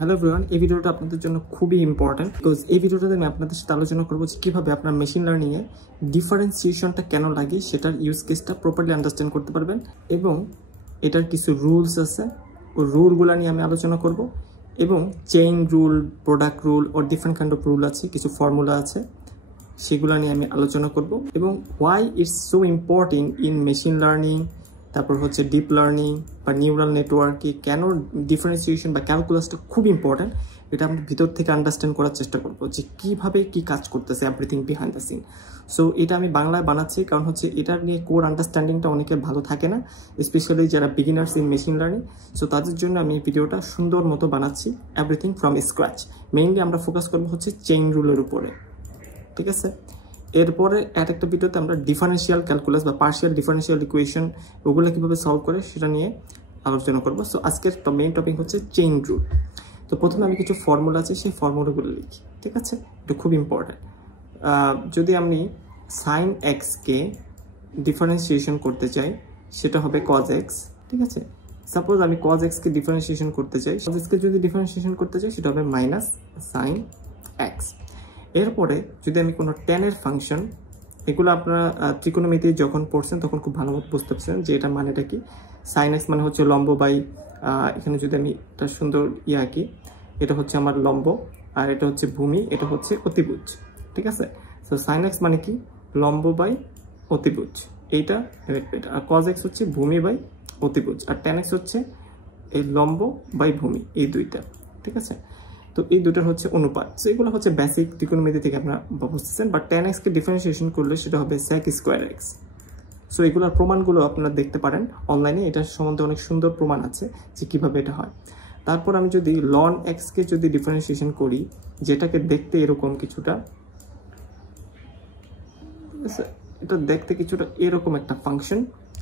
Hello everyone, এই ভিডিওটা আপনাদের জন্য খুবই ইম্পর্টেন্ট বিকজ এই ভিডিওটাতে আমি আপনাদের সাথে আলোচনা করবো যে কীভাবে আপনার মেশিন লার্নিংয়ে ডিফারেন্সিয়েশনটা কেন লাগে সেটার ইউজ কেসটা প্রপারলি আন্ডারস্ট্যান্ড করতে পারবেন এবং এটার কিছু রুলস আছে, ওই রুলগুলো নিয়ে আমি আলোচনা করব এবং চেইন রুল, প্রোডাক্ট রুল ও ডিফারেন্ট কাইন্ড অফ রুল আছে, কিছু ফর্মুলা আছে, সেগুলো নিয়ে আমি আলোচনা করব এবং why it's so important in machine learning, তারপর হচ্ছে ডিপ লার্নিং বা নিউরাল নেটওয়ার্কে কেন ডিফারেন্সিয়েশন বা ক্যালকুলাসটা খুব ইম্পর্টেন্ট, এটা আমি ভিতর থেকে আন্ডারস্ট্যান্ড করার চেষ্টা করব যে কীভাবে কী কাজ করতেছে everything behind the scene. So এটা আমি বাংলায় বানাচ্ছি কারণ হচ্ছে এটার নিয়ে কোর আন্ডারস্ট্যান্ডিংটা অনেকের ভালো থাকে না, স্পেশালি যারা beginners in machine learning. So তাদের জন্য আমি এই ভিডিওটা সুন্দর মতো বানাচ্ছি, এভরিথিং ফ্রম স্ক্র্যাচ। মেইনলি আমরা ফোকাস করবো হচ্ছে চেইন রুলের উপরে, ঠিক আছে। এরপরে একটা ভিডিওতে আমরা ডিফারেন্সিয়াল ক্যালকুলাস বা পার্শিয়াল ডিফারেন্সিয়াল ইকুয়েশন ওগুলো কীভাবে সলভ করে সেটা নিয়ে আলোচনা করবো। সো আজকের মেইন টপিক হচ্ছে চেইন রুল। তো প্রথমে আমি কিছু ফর্মুলা আছে, সেই ফর্মুলাগুলো লিখি, ঠিক আছে। এটা খুব ইম্পর্ট্যান্ট। যদি আমি সাইন এক্সকে ডিফারেন্সিয়েশন করতে চাই সেটা হবে কজ এক্স, ঠিক আছে। সাপোজ আমি কজ এক্সকে ডিফারেন্সিয়েশন করতে চাই, কজ এক্সকে যদি ডিফারেন্সিয়েশন করতে চাই সেটা হবে মাইনাস সাইন এক্স। এরপরে যদি আমি কোনো টেনের ফাংশন, এগুলো আপনারা ত্রিকোণমিতি যখন পড়ছেন তখন খুব ভালো মতো বুঝতে পারছেন যে এটা মানেটা কি। সাইন এক্স মানে হচ্ছে লম্ব বাই, এখানে যদি আমি একটা সুন্দর আঁকি, এটা হচ্ছে আমার লম্ব আর এটা হচ্ছে ভূমি, এটা হচ্ছে অতিভুজ, ঠিক আছে। সো সাইন এক্স মানে কি লম্ব বাই অতিভুজ, এইটা এটা। আর কজ এক্স হচ্ছে ভূমি বাই অতিভুজ, আর টেন এক্স হচ্ছে এই লম্ব বাই ভূমি, এই দুইটা, ঠিক আছে। তো এই দুটোর হচ্ছে অনুপাত। সো এগুলো হচ্ছে বেসিক ত্রিকোণমিতি থেকে আপনারা বুঝতেছেন। বাট টেন এক্সকে ডিফারেন্সিয়েশন করলে সেটা হবে সেক স্কোয়ার এক্স। সো এগুলোর প্রমাণগুলো আপনারা দেখতে পারেন অনলাইনে, এটার সম্বন্ধে অনেক সুন্দর প্রমাণ আছে যে কীভাবে এটা হয়। তারপর আমি যদি লন এক্সকে যদি ডিফারেন্সিয়েশন করি, যেটাকে দেখতে এরকম কিছুটা, ঠিক আছে, এটা দেখতে কিছুটা এরকম একটা ফাংশন,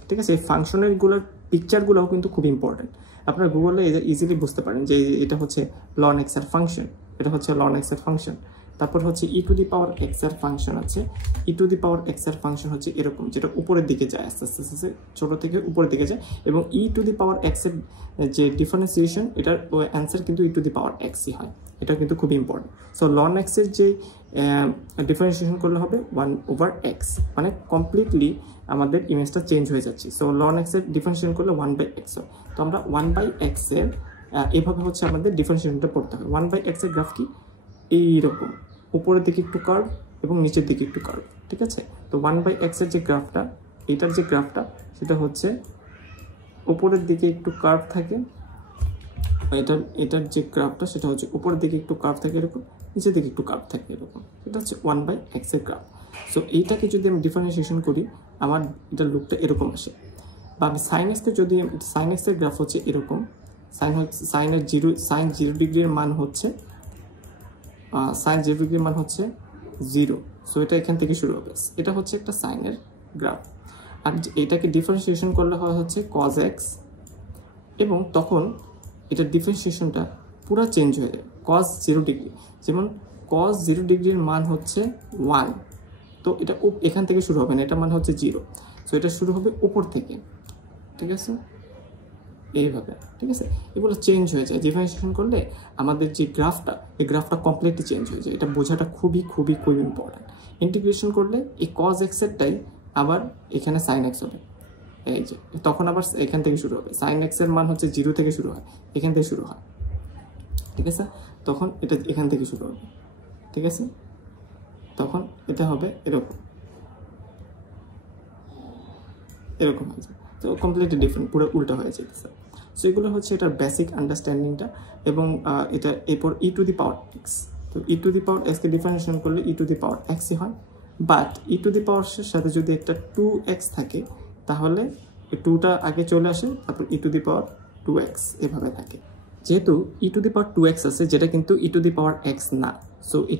ঠিক আছে। এই ফাংশনের গুলোর পিকচারগুলোও কিন্তু খুব ইম্পর্টেন্ট। আপনারা গুগলে ইজিলি বুঝতে পারেন যে এটা হচ্ছে লন এক্স এর ফাংশন, এটা হচ্ছে লন এক্স এর ফাংশন। তারপর হচ্ছে ই টু দি পাওয়ার এক্স এর ফাংশন আছে, ই টু দি পাওয়ার এক্স এর ফাংশন হচ্ছে এরকম, যেটা উপরের দিকে যায়, আস্তে আস্তে আস্তে ছোট থেকে উপরের দিকে যায়। এবং ই টু দি পাওয়ার এক্স এর যে ডিফারেন্সিয়েশন, এটার অ্যান্সার কিন্তু ই টু দি পাওয়ার এক্সই হয়, এটা কিন্তু খুব ইম্পর্টেন্ট। সো লন এক্স এর যে ডিফারেন্সিয়েশন করলে হবে 1/x, মানে কমপ্লিটলি আমাদের ইমেজটা চেঞ্জ হয়ে যাচ্ছে। সো লন এক্স এর ডিফারেন্সিয়েশন করলে 1/x হয়। তো আমরা 1/x এর এভাবে হচ্ছে আমাদের ডিফারেন্সিয়েশনটা পড়তে হবে। 1/x এর গ্রাফ কি এইরকম, উপরের দিকে একটু কার্ভ এবং নিচের দিকে একটু কার্ভ, ঠিক আছে। তো 1/x এর যে গ্রাফটা, এটার যে গ্রাফটা সেটা হচ্ছে উপরের দিকে একটু কার্ভ থাকে, এটার যে গ্রাফটা সেটা হচ্ছে উপরের দিকে একটু কার্ভ থাকে এরকম, নিচের দিকে একটু কার্ভ থাকে এরকম, এটা হচ্ছে 1/x এর গ্রাফ। সো এইটাকে যদি আমি ডিফারেন্সিয়েশন করি আমার এটার লুকটা এরকম আসে। বা আমি সাইন এক্সকে যদি, সাইন এক্সের গ্রাফ হচ্ছে এরকম, সাইন 0 ডিগ্রির মান হচ্ছে, সাইন 0 ডিগ্রির মান হচ্ছে 0। সো এটা এখান থেকে শুরু হবে, এটা হচ্ছে একটা সাইনের গ্রাফ। আর এটাকে ডিফারেন্সিয়েশন করলে হয় হচ্ছে কজ এক্স, এবং তখন এটার ডিফারেন্সিয়েশনটা পুরো চেঞ্জ হয়ে যায়। কজ 0 ডিগ্রি, যেমন কজ 0 ডিগ্রির মান হচ্ছে 1, তো এটা এখান থেকে শুরু হবে না, এটা মানে হচ্ছে 0। সো এটা শুরু হবে উপর থেকে, ঠিক আছে, এইভাবে, ঠিক আছে। এগুলো চেঞ্জ হয়ে যায় ডিফারেন্সিয়েশন করলে, আমাদের যে গ্রাফটা, এই গ্রাফটা কমপ্লিটলি চেঞ্জ হয়ে যায়। এটা বোঝাটা খুবই খুবই খুবই ইম্পর্টেন্ট। ইন্টিগ্রেশন করলে এই কজ এক্সেরটাই আবার এখানে সাইন এক্স হবে, এই যে তখন আবার এখান থেকে শুরু হবে। সাইন এক্স এর মান হচ্ছে 0 থেকে শুরু হয়, এখান থেকে শুরু হয়, ঠিক আছে। তখন এটা এখান থেকে শুরু হবে, ঠিক আছে। তখন এটা হবে এরকম, এরকম হয়ে যায়। তো কমপ্লিটলি ডিফারেন্ট, পুরো উল্টা হয়ে যেতেছে। সো এগুলো হচ্ছে এটার বেসিক আন্ডারস্ট্যান্ডিংটা। এবং এটা এরপর ই টু দি পাওয়ার এক্স, তো ই টু দি পাওয়ার এক্সকে ডিফারেন্সিয়েশন করলে ই টু দি পাওয়ার এক্সই হয়। বাট ই টু দি পাওয়ারের সাথে যদি একটা 2x থাকে তাহলে 2টা আগে চলে আসে, তারপর ই টু দি পাওয়ার 2x এভাবে থাকে। যেহেতু ই টু দি পাওয়ার 2x আছে, যেটা কিন্তু ই টু দি পাওয়ার এক্স না, সো এই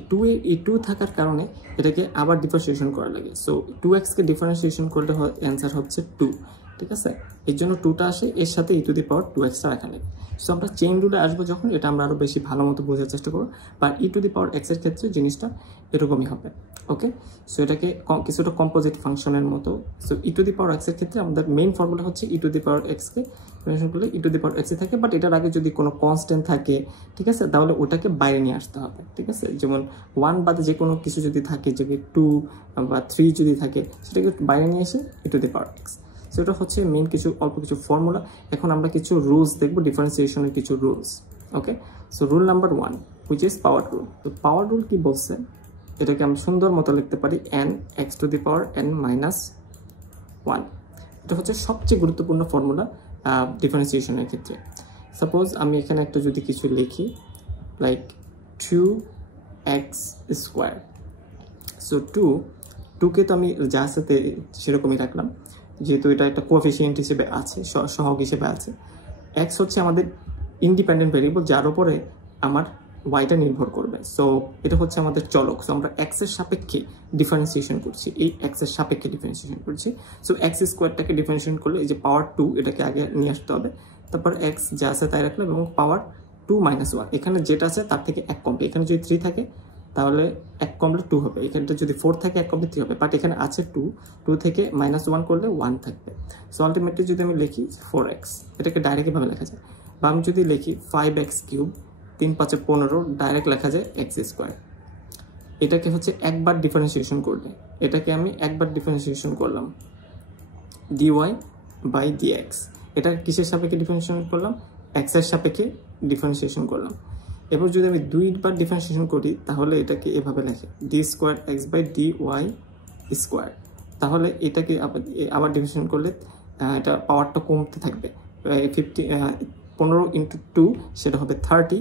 2 থাকার কারণে এটাকে আবার ডিফারেন্সিয়েশন করা লাগে। সো 2xকে ডিফারেন্সিয়েশন করলে অ্যান্সার হচ্ছে 2, ঠিক আছে। এর জন্য 2টা আসে, এর সাথে ই টু দি পাওয়ার 2xটা রাখা লাগে। সো আমরা চেইন রুলে আসবো যখন, এটা আমরা আরও বেশি ভালো মতো বোঝার চেষ্টা করবো। বা ই টু দি পাওয়ার এক্স এর ক্ষেত্রে জিনিসটা এরকমই হবে। ওকে, সো এটাকে কিছুটা কম্পোজিট ফাংশনের মতো। So E to the power x এর ক্ষেত্রে আমাদের মেইন ফর্মুলা হচ্ছে ই টু দি পাওয়ার এক্সকে ডিফারেন্সিয়েশন করলে ই টু দি পাওয়ার এক্সে থাকে, বাট এটার আগে যদি কোনো কনস্ট্যান্ট থাকে, ঠিক আছে, তাহলে ওটাকে বাইরে নিয়ে আসতে হবে, ঠিক আছে। যেমন 1 বাদে যে কোনো কিছু যদি থাকে, যে 2 বা 3 যদি থাকে, সেটাকে বাইরে নিয়ে এসে e to the power x. So এটা হচ্ছে মেইন কিছু অল্প কিছু ফর্মুলা। এখন আমরা কিছু রুলস দেখবো, ডিফারেন্সিয়েশনের কিছু rules. Okay, so rule number 1 which is power rule. তো পাওয়ার রুল কি বলছে, এটাকে আমি সুন্দর মতো লিখতে পারি n x two the power n minus 1। এটা হচ্ছে সবচেয়ে গুরুত্বপূর্ণ ফর্মুলা ডিফারেন্সিয়েশনের ক্ষেত্রে। সাপোজ আমি এখানে একটা যদি কিছু লিখি লাইক 2x স্কোয়ার। সো 2কে তো আমি যার সাথে সেরকমই রাখলাম, যেহেতু এটা একটা কোএফিসিয়েন্ট হিসেবে আছে, সহগ হিসেবে আছে। x হচ্ছে আমাদের ইন্ডিপেন্ডেন্ট ভেরিয়েবল, যার উপরে আমার ওয়াইটা নির্ভর করবে। সো এটা হচ্ছে আমাদের চলক। সো আমরা এক্স এর সাপেক্ষে ডিফারেন্সিয়েশন করছি, এই এক্স এর সাপেক্ষে ডিফারেন্সিয়েশন করছি। সো এক্স স্কোয়ারটাকে ডিফারেন্সিয়েশন করলে এই যে পাওয়ার 2 এটাকে আগে নিয়ে আসতে হবে, তারপর এক্স যা আছে তাই রাখলাম, এবং পাওয়ার 2 মাইনাস 1, এখানে যেটা আছে তার থেকে 1 কমবে। এখানে যদি 3 থাকে তাহলে 1 কমলে 2 হবে, এখানটা যদি 4 থাকে 1 কমলে 3 হবে, বাট এখানে আছে 2 থেকে মাইনাস 1 করলে 1 থাকবে। সো আলটিমেটলি যদি আমি লিখি 4x, এটাকে ডাইরেক্ট এভাবে লেখা যায়। বা আমি যদি লিখি 5x কিউব, 3 5 15, ডাইরেক্ট লেখা যায় এক্স স্কোয়ার। এটাকে হচ্ছে একবার ডিফারেন্সিয়েশন করলে, এটাকে আমি একবার ডিফারেন্সিয়েশন করলাম dy বাই dx। এটা কিসের সাপেক্ষে ডিফারেন্সিয়েশন করলাম, এক্স এর সাপেক্ষে ডিফারেন্সিয়েশন করলাম। এবার যদি আমি 2বার ডিফারেন্সিয়েশন করি, তাহলে এটাকে এভাবে লেখে d square x by d y square. তাহলে এটাকে আবার ডিফারেন্সিয়েশন করলে এটা পাওয়ারটা কমতে থাকবে, 15 ইন্টু 2 সেটা হবে 30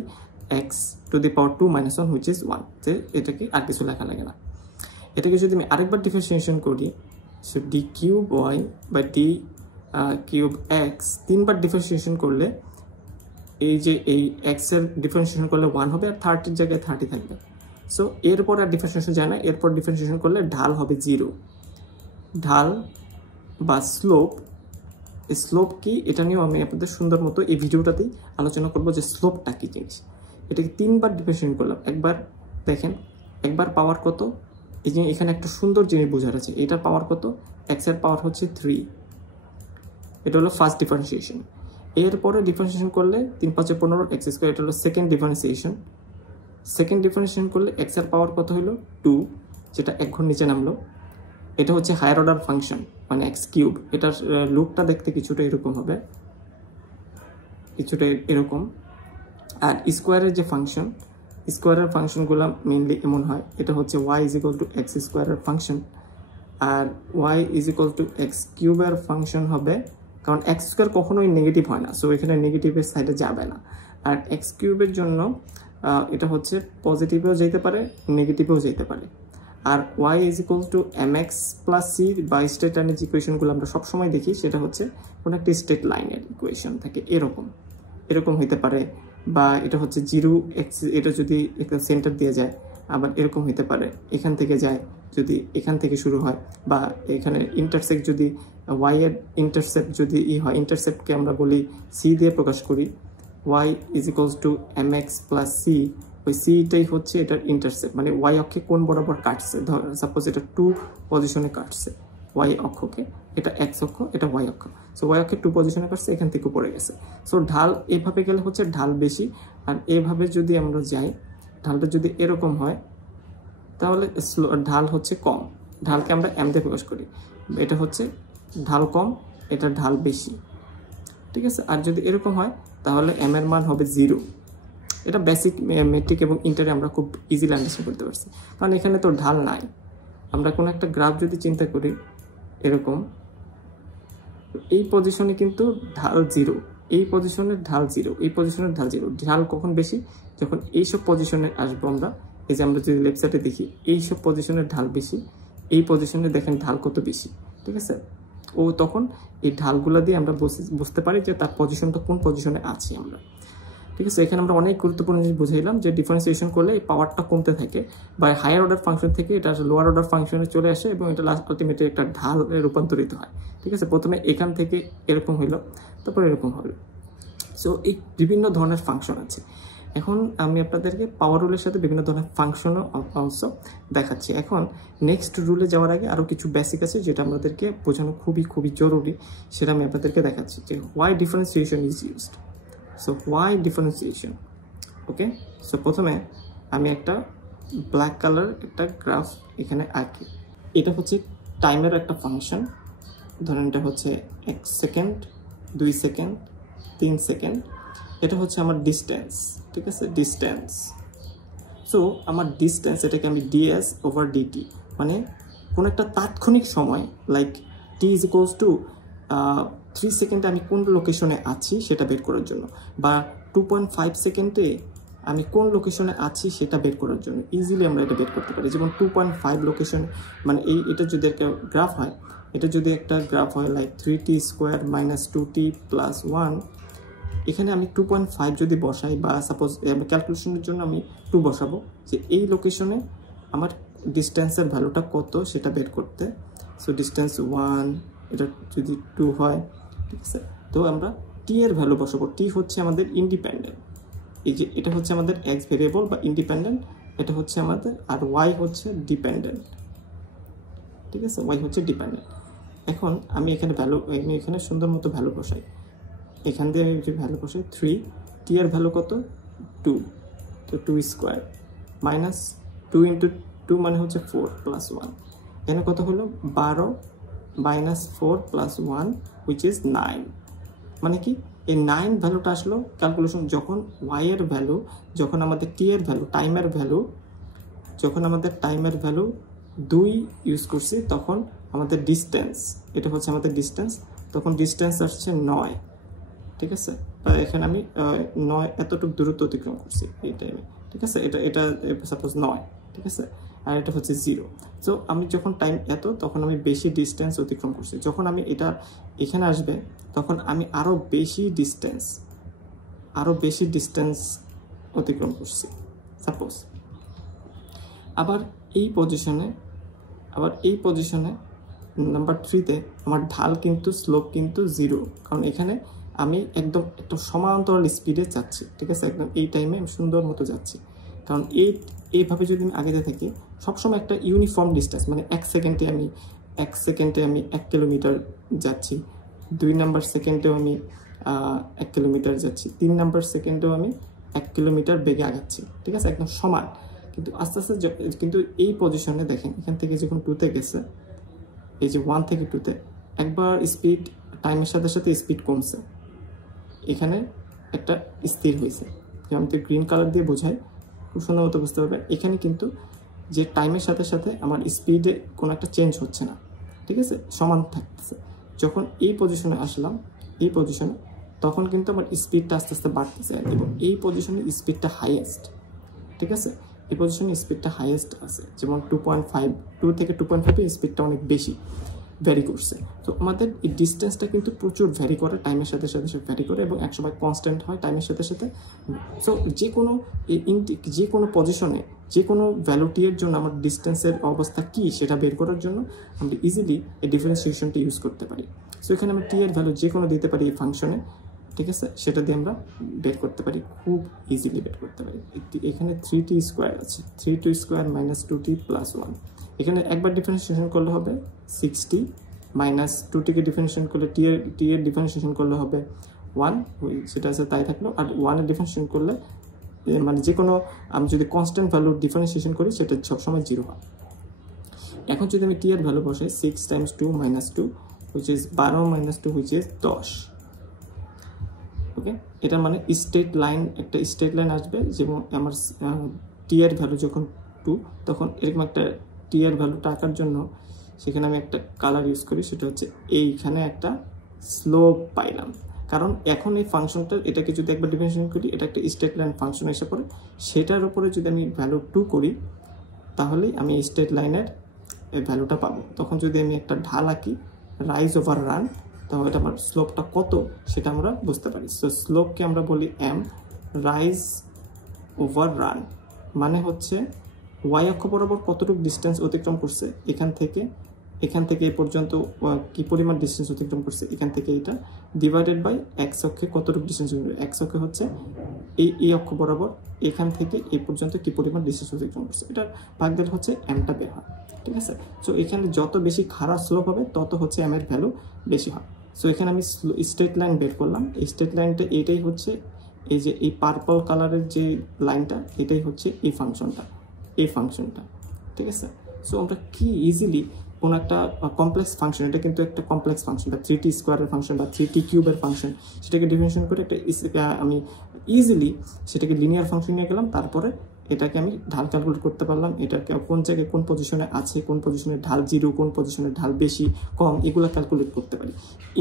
x two the power 2 minus 1 which is 1। যে এটাকে আর কিছু লেখা লাগে না। এটাকে যদি আমি আরেকবার ডিফারেন্সিয়েশন করি, so d cube y by d cube x, 3বার ডিফারেন্সিয়েশন করলে এই যে এই এক্স এর ডিফারেন্সিয়েশন করলে 1 হবে, আর 30 জায়গায় 30 থাকবে। সো এরপর আর ডিফারেন্সিয়েশন যায় না, এরপর ডিফারেন্সিয়েশন করলে ঢাল হবে 0। ঢাল বা স্লোপ, স্লোপ কি এটা নিয়েও আমি আপনাদের সুন্দর মতো এই ভিডিওটাতেই আলোচনা করবো যে স্লোপটা কি জিনিস। এটাকে 3বার ডিফারেন্সিয়েশন করলাম, একবার দেখেন একবার পাওয়ার কত, এই যে এখানে একটা সুন্দর জিনিস বোঝার আছে, এটার পাওয়ার কত, এক্স এর পাওয়ার হচ্ছে 3, এটা হলো ফার্স্ট ডিফারেন্সিয়েশন। এরপরে ডিফারেন্সিয়েশন করলে 3 5 15 এক্স স্কোয়ার, এটা হলো সেকেন্ড ডিফারেন্সিয়েশন। সেকেন্ড ডিফারেন্সিয়েশন করলে এক্স এর পাওয়ার কত হলো 2, যেটা এক ঘর নিচে নামলো। এটা হচ্ছে হায়ার অর্ডার ফাংশন, মানে এক্স কিউব। এটার লুকটা দেখতে কিছুটা এরকম হবে, কিছুটা এরকম। আর স্কোয়ারের যে ফাংশন, স্কোয়ারের ফাংশনগুলো মেইনলি এমন হয়, এটা হচ্ছে y is equal to x স্কোয়ারের ফাংশন, আর y is equal to x কিউবের ফাংশন হবে, কারণ এক্স স্কোয়ার কখনোই নেগেটিভ হয় না, সো এখানে নেগেটিভের সাইডে যাবে না। আর এক্স কিউবের জন্য এটা হচ্ছে পজিটিভেও যেতে পারে, নেগেটিভেও যেতে পারে। আর y is equal to m x plus c বা স্টেট লাইনের যে ইকুয়েশনগুলো আমরা সবসময় দেখি, সেটা হচ্ছে কোনো একটা স্টেট লাইনের ইকুয়েশন থাকে, এরকম হইতে পারে। বা এটা হচ্ছে 0x, এটা যদি একটা সেন্টার দিয়ে যায়, আবার এরকম হইতে পারে, এখান থেকে যায় যদি এখান থেকে শুরু হয়, বা এখানে ইন্টারসেক্ট যদি ওয়াই এর ইন্টারসেপ্ট যদি হয়, ইন্টারসেপ্টকে আমরা বলি সি দিয়ে প্রকাশ করি, y is equals to m x plus c. ওই সিটাই হচ্ছে এটার ইন্টারসেপ্ট, মানে ওয়াই অক্ষে কোন বরাবর কাটছে। ধর সাপোজ এটা 2 পজিশনে কাটছে ওয়াই অক্ষকে, এটা এক্স অক্ষ, এটা ওয়াই অক্ষ। সো ওয়াই অক্ষে 2 পজিশনে কাটছে, এখান থেকে পড়ে গেছে। সো ঢাল এভাবে গেলে হচ্ছে ঢাল বেশি, আর এভাবে যদি আমরা যাই, ঢালটা যদি এরকম হয় তাহলে ঢাল হচ্ছে কম। ঢালকে আমরা এম দিয়ে প্রকাশ করি, এটা হচ্ছে ঢাল কম, এটা ঢাল বেশি, ঠিক আছে। আর যদি এরকম হয় তাহলে এম এর মান হবে 0। এটা বেসিক মেট্রিক এবং ইন্টারে আমরা খুব ইজিলি আন্ডারস্ট্যান্ড করতে পারছি, কারণ এখানে তো ঢাল নাই। আমরা কোনো একটা গ্রাফ যদি চিন্তা করি এরকম, এই পজিশনে কিন্তু ঢাল 0, এই পজিশনের ঢাল 0, এই পজিশনের ঢাল 0। ঢাল কখন বেশি, যখন এইসব পজিশনে আসবো আমরা। এই যে আমরা যদি লেফট সাইডে দেখি, এইসব পজিশনের ঢাল বেশি, এই পজিশনে দেখেন ঢাল কত বেশি, ঠিক আছে। ও তখন এই ঢালগুলো দিয়ে আমরা বুঝতে পারি যে তার পজিশনটা কোন পজিশনে আছি আমরা, ঠিক আছে। এখানে আমরা অনেক গুরুত্বপূর্ণ জিনিস বুঝাইলাম যে ডিফারেন্সিয়েশন করলে এই পাওয়ারটা কমতে থাকে, বা হায়ার অর্ডার ফাংশন থেকে এটা লোয়ার অর্ডার ফাংশনে চলে আসে, এবং এটা লাস্ট আলটিমেটলি একটা ঢালে রূপান্তরিত হয়, ঠিক আছে। প্রথমে এখান থেকে এরকম হইলো, তারপর এরকম হলো। সো এই বিভিন্ন ধরনের ফাংশন আছে। এখন আমি আপনাদেরকে পাওয়ার রুলের সাথে বিভিন্ন ধরনের ফাংশনও অলসো দেখাচ্ছি। এখন নেক্সট রুলে যাওয়ার আগে আরও কিছু বেসিক আছে যেটা আমাদেরকে বোঝানো খুবই জরুরি, সেটা আমি আপনাদেরকে দেখাচ্ছি যে why differentiation is used. So why differentiation, okay. So প্রথমে আমি একটা ব্ল্যাক কালার একটা গ্রাফ এখানে আঁকি। এটা হচ্ছে টাইমের একটা ফাংশন, ধরেন এটা হচ্ছে 1 সেকেন্ড, 2 সেকেন্ড, 3 সেকেন্ড। এটা হচ্ছে আমার ডিস্টেন্স, ঠিক আছে, ডিস্টেন্স। সো আমার ডিস্টেন্স এটাকে আমি ডিএস ওভার ডিটি, মানে কোনো একটা তাৎক্ষণিক সময় like tea is equals two 3 সেকেন্ডে আমি কোন লোকেশনে আছি সেটা বের করার জন্য, বা 2.5 সেকেন্ডে আমি কোন লোকেশনে আছি সেটা বের করার জন্য ইজিলি আমরা এটা বের করতে পারি। যেমন 2.5 লোকেশন, মানে এটা যদি একটা গ্রাফ হয়, এটা যদি একটা গ্রাফ হয় like 3t square minus 2t plus 1, এখানে আমি 2.5 যদি বসাই, বা সাপোজ আমি ক্যালকুলেশনের জন্য আমি 2 বসাবো, যে এই লোকেশনে আমার ডিস্টেন্সের ভ্যালুটা কত সেটা বের করতে। সো ডিস্টেন্স 1, এটা যদি 2 হয়, ঠিক আছে। তো আমরা টি এর ভ্যালু বসাবো। টি হচ্ছে আমাদের ইন্ডিপেন্ডেন্ট, এই যে এটা হচ্ছে আমাদের এক্স ভেরিয়েবল বা ইন্ডিপেন্ডেন্ট, এটা হচ্ছে আমাদের, আর ওয়াই হচ্ছে ডিপেন্ডেন্ট, ঠিক আছে, ওয়াই হচ্ছে ডিপেন্ডেন্ট। এখন আমি এখানে আমি এখানে সুন্দর মতো ভ্যালু বসাই। এখান দিয়ে আমি যে ভ্যালু বসাই 3, টি এর ভ্যালু কত 2, তো 2 স্কোয়ার মাইনাস 2 ইন্টু 2 মানে হচ্ছে 4 প্লাস 1, এখানে কত হলো 12 মাইনাস 4 প্লাস 1 হুইচ ইজ 9। মানে কি এই 9 ভ্যালুটা আসলো ক্যালকুলেশন যখন ওয়াই এর ভ্যালু, যখন আমাদের টি এর ভ্যালু, টাইমের ভ্যালু, যখন আমাদের টাইমের ভ্যালু 2 ইউজ করছি, তখন আমাদের ডিস্টেন্স, এটা হচ্ছে আমাদের ডিস্টেন্স, তখন ডিস্টেন্স আসছে 9, ঠিক আছে। এখানে আমি 9 এতটুকু দূরত্ব অতিক্রম করছি এই টাইমে, ঠিক আছে। এটা সাপোজ 9, ঠিক আছে, আর এটা হচ্ছে 0। সো আমি যখন টাইম এত, তখন আমি বেশি ডিস্টেন্স অতিক্রম করছি। যখন আমি এটা এখানে আসবে, তখন আমি আরও বেশি ডিস্টেন্স অতিক্রম করছি সাপোজ। আবার এই পজিশনে নাম্বার 3তে আমার ঢাল কিন্তু স্লোপ কিন্তু 0, কারণ এখানে আমি একদম একটা সমান্তরাল স্পিডে যাচ্ছি, ঠিক আছে, একদম এই টাইমে আমি সুন্দর মতো যাচ্ছি। কারণ এইভাবে যদি আমি আগে থাকি, সবসময় একটা ইউনিফর্ম ডিস্টেন্স, মানে 1 সেকেন্ডে আমি 1 কিলোমিটার যাচ্ছি, 2 নাম্বার সেকেন্ডেও আমি 1 কিলোমিটার যাচ্ছি, 3 নাম্বার সেকেন্ডেও আমি 1 কিলোমিটার বেগে আগাচ্ছি, ঠিক আছে, একদম সমান। কিন্তু আস্তে আস্তে কিন্তু এই পজিশনে দেখেন, এখান থেকে যখন 2তে গেছে, এই যে 1 থেকে 2তে একবার স্পিড টাইমের সাথে সাথে স্পিড কমছে, এখানে একটা স্থির হয়েছে। আমি তো গ্রিন কালার দিয়ে বোঝাই, খুব সুন্দর মতো বুঝতে পারবেন। এখানে কিন্তু যে টাইমের সাথে সাথে আমার স্পিডে কোনো একটা চেঞ্জ হচ্ছে না, ঠিক আছে, সমান থাকতেছে। যখন এই পজিশনে আসলাম, এই পজিশনে, তখন কিন্তু আমার স্পিডটা আস্তে আস্তে বাড়তেছে, এবং এই পজিশনে স্পিডটা হাইয়েস্ট, ঠিক আছে, এই পজিশনে স্পিডটা হাইয়েস্ট আছে। যেমন 2 থেকে 2.5 স্পিডটা অনেক বেশি ভ্যারি করছে। তো আমাদের এই ডিস্টেন্সটা কিন্তু প্রচুর ভ্যারি করে, টাইমের সাথে সাথে ভ্যারি করে, এবং একসময় কনস্ট্যান্ট হয় টাইমের সাথে সাথে। সো যে কোনো পজিশনে যে কোনো ভ্যালুটির জন্য আমার ডিস্টেন্সের অবস্থা কী সেটা বের করার জন্য আমরা ইজিলি এই ডিফারেন্সিয়েশনটা ইউজ করতে পারি। সো এখানে আমরা টি এর ভ্যালু যে কোনো দিতে পারি এই ফাংশনে, ঠিক আছে, সেটা দিয়ে আমরা বের করতে পারি, খুব ইজিলি বের করতে পারি। এখানে 3t স্কোয়ার আছে, 3t square minus 2t plus 1, এখানে একবার ডিফারেন্সিয়েশন করলে হবে 6t, মাইনাস 2tকে ডিফারেন্সিয়েশন করলে টি এর ডিফারেন্সিয়েশন করলে হবে 1, সেটা আছে তাই থাকলো। আর 1 এর ডিফারেন্সিয়েশন করলে, মানে যে কোনো আমি যদি কনস্ট্যান্ট ভ্যালুর ডিফারেন্সিয়েশন করি সেটা সবসময় 0 হয়। এখন যদি আমি টি এর ভ্যালু বসাই 6 Times 2 minus 2 which is 12 minus 2 which is 10, ওকে। এটা মানে একটা স্ট্রেট লাইন আসবে, যেমন আমার টি এর ভ্যালু যখন 2, তখন এরকম একটা টি এর ভ্যালুটা আঁকার জন্য সেখানে আমি একটা কালার ইউজ করি, সেটা হচ্ছে এইখানে একটা স্লোপ পাইলাম। কারণ এখন এই ফাংশনটা, এটাকে যদি একবার ডিফারেন্সিয়েশন করি, এটা একটা স্ট্রেট লাইন ফাংশন এসে পড়ে, সেটার উপরে যদি আমি ভ্যালু 2 করি, তাহলেই আমি স্ট্রেট লাইনের এই ভ্যালুটা পাবো। তখন যদি আমি একটা ঢাল আঁকি, রাইজ ওভার রান, তাহলে এটা আমার স্লোপটা কত সেটা আমরা বুঝতে পারি। সো স্লোপকে আমরা বলি m, রাইজ ওভার রান মানে হচ্ছে ওয়াই অক্ষ বরাবর কতটুকু ডিস্টেন্স অতিক্রম করছে এখান থেকে এখান থেকে এই পর্যন্ত কি পরিমাণ ডিস্টেন্স অতিক্রম করছে, এখান থেকে এটা ডিভাইডেড বাই এক্স অক্ষে কতটুকু ডিস্টেন্স, এক্স অক্ষে হচ্ছে এই অক্ষ বরাবর এখান থেকে এই পর্যন্ত কি পরিমাণ ডিস্টেন্স অতিক্রম করছে, এটার ভাগ দিলে হচ্ছে এমটা বের হয়। ঠিক আছে, সো এখানে যত বেশি খাড়া স্লোপ হবে তত হচ্ছে এম এর ভ্যালু বেশি হয়। সো এখানে আমি স্ট্রেট লাইন বের করলাম, এই স্ট্রেট লাইনটা এটাই হচ্ছে এই যে এই পার্পল কালারের যে লাইনটা, এটাই হচ্ছে এই ফাংশনটা। ঠিক আছে, সো আমরা কি ইজিলি কোনো একটা কমপ্লেক্স ফাংশন, এটা কিন্তু একটা কমপ্লেক্স ফাংশন বা 3t স্কোয়ারের ফাংশন বা 3t কিউবের ফাংশন, সেটাকে ডিফারেন্সিয়েট করে আমি ইজিলি সেটাকে লিনিয়ার ফাংশন নিয়ে গেলাম, তারপরে এটাকে আমি ঢাল ক্যালকুলেট করতে পারলাম, এটাকে কোন জায়গায় কোন পজিশনে আছে, কোন পজিশনে ঢাল 0, কোন পজিশনে ঢাল বেশি কম, এগুলো ক্যালকুলেট করতে পারি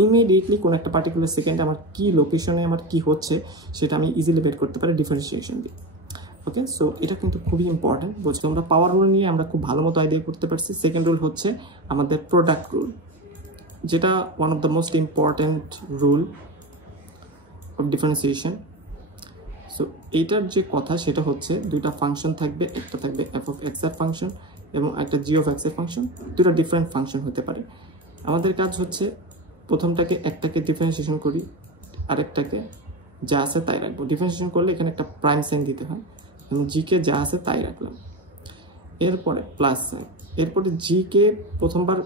ইমিডিয়েটলি। কোন একটা পার্টিকুলার সেকেন্ডে আমার কি লোকেশনে আমার কি হচ্ছে সেটা আমি ইজিলি বের করতে পারি ডিফারেন্সিয়েশন দিয়ে। ওকে, সো এটা কিন্তু খুবই ইম্পর্টেন্ট। বলছি আমরা পাওয়ার রুল নিয়ে আমরা খুব ভালো মতো আইডিয়া করতে পারছি। সেকেন্ড রুল হচ্ছে আমাদের প্রোডাক্ট রুল, যেটা one of the most important rule of differentiation. So এইটার যে কথা সেটা হচ্ছে দুইটা ফাংশন থাকবে, একটা থাকবে এফ অফ এক্স এর ফাংশন এবং একটা জি অফ এক্স এর ফাংশন, দুটো ডিফারেন্ট ফাংশন হতে পারে। আমাদের কাজ হচ্ছে প্রথমটাকে একটাকে ডিফারেন্সিয়েশন করি, আরেকটাকে যা আছে তাই রাখবো। ডিফারেন্সিয়েশন করলে এখানে একটা প্রাইম সাইন দিতে হয়, আমি জিকে যা আছে তাই রাখলাম, এরপরে প্লাস সাইন, এরপরে জিকে প্রথমবার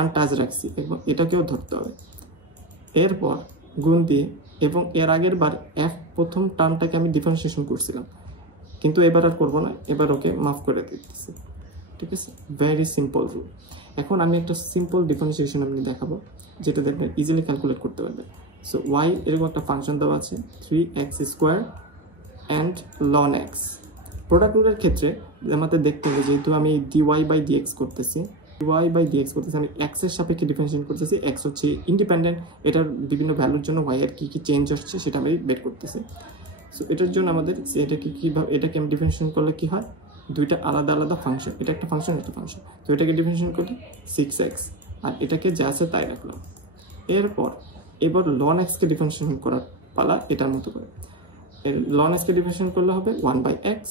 আনটাচ রাখছি এবং এটাকেও ধরতে হবে, এরপর গুণ দিয়ে, এবং এর আগের বার এফ প্রথম টার্মটাকে আমি ডিফারেন্সিয়েশন করছিলাম, কিন্তু এবার আর করবো না, এবার ওকে মাফ করে দিতেছি। ঠিক আছে, ভেরি সিম্পল রুল। এখন আমি একটা সিম্পল ডিফারেন্সিয়েশন আপনি দেখাবো, যেটা দেখবেন ইজিলি ক্যালকুলেট করতে পারবেন। সো ওয়াই এরকম একটা ফাংশন দেওয়া আছে 3x square and ln x। Product রুলের ক্ষেত্রে আমাদের দেখতে হবে, যেহেতু আমি ডিওয়াই বাই ডিএক্স করতেছি, আমি এক্স এর সাপেক্ষে ডিফারেন্সিয়েট করতেছি, এক্স হচ্ছে ইন্ডিপেন্ডেন্ট, এটার বিভিন্ন ভ্যালুর জন্য ওয়াই এর কি কি চেঞ্জ হচ্ছে সেটা আমি বের করতেছি। সো এটার জন্য আমাদের এটাকে আমি ডিফারেন্সিয়েট করলে কি হয়, দুইটা আলাদা আলাদা ফাংশন, এটা একটা ফাংশন, একটা ফাংশন, তো এটাকে ডিফারেন্সিয়েট করলে 6x, আর এটাকে যা আছে তাই রাখলাম। এবার ln x কে ডিফারেন্সিয়েট করার পালা, এটার মতো করে ln x কে ডিফারেন্সিয়েট করলে হবে 1/x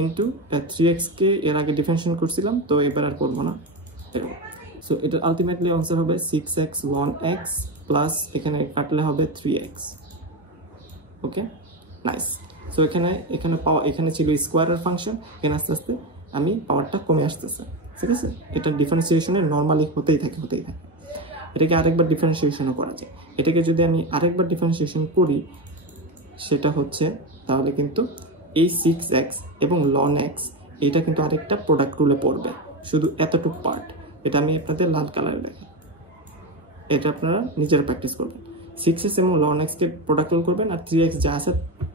ইন্টু 3x কে এর আগে ডিফারেন্সিয়েট করছিলাম, তো এবার আর করবো না। সো এটা আলটিমেটলি আনসার হবে 6x ln x প্লাস এখানে কাটলে হবে 3x। ওকে, নাইস। সো এখানে ছিল স্কোয়ারের ফাংশন, এখানে আস্তে আস্তে আমি পাওয়ারটা কমে আসতেছে। ঠিক আছে, এটা ডিফারেন্সিয়েশনের নর্মালি হতেই থাকে। এটাকে আরেকবার ডিফারেন্সিয়েশনও করা যায়। এটাকে যদি আমি আরেকবার ডিফারেন্সিয়েশন করি, সেটা হচ্ছে তাহলে কিন্তু এই 6x এবং ln x এটা কিন্তু আরেকটা প্রোডাক্ট রুলে পড়বে, শুধু এতটুকু পার্ট। এটা আমি আপনাদের লাল কালারে দেখাই, এটা আপনারা নিজেরা প্র্যাকটিস করবেন। 6x এবং ln x কে প্রোডাক্ট রুল করবেন, আর 3x যা আছে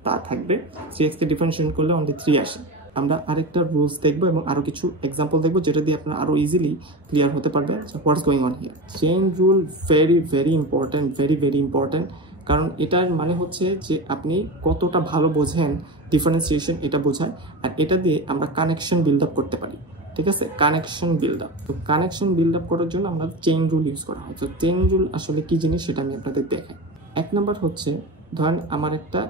তা থাকবে। 3x কে ডিফারেন্সিয়েট করলে অনলি 3 আসে। আমরা আরেকটা রুলস দেখবো এবং আরো কিছু এক্সাম্পল দেখবো, যেটা দিয়ে আপনারা আরো ইজিলি ক্লিয়ার হতে পারবে what's going on here. Chain rule very important, কারণ এটার মানে হচ্ছে যে আপনি কতটা ভালো বোঝেন ডিফারেন্সিয়েশন, এটা বোঝায়। আর এটা দিয়ে আমরা কানেকশন বিল্ড আপ করতে পারি। ঠিক আছে, কানেকশন বিল্ড আপ করার জন্য আমরা চেইন রুল ইউজ করা হয়। তো চেইন রুল আসলে কি জিনিস সেটা আমি আপনাদের দেখাই। এক নম্বর হচ্ছে, ধরেন আমার একটা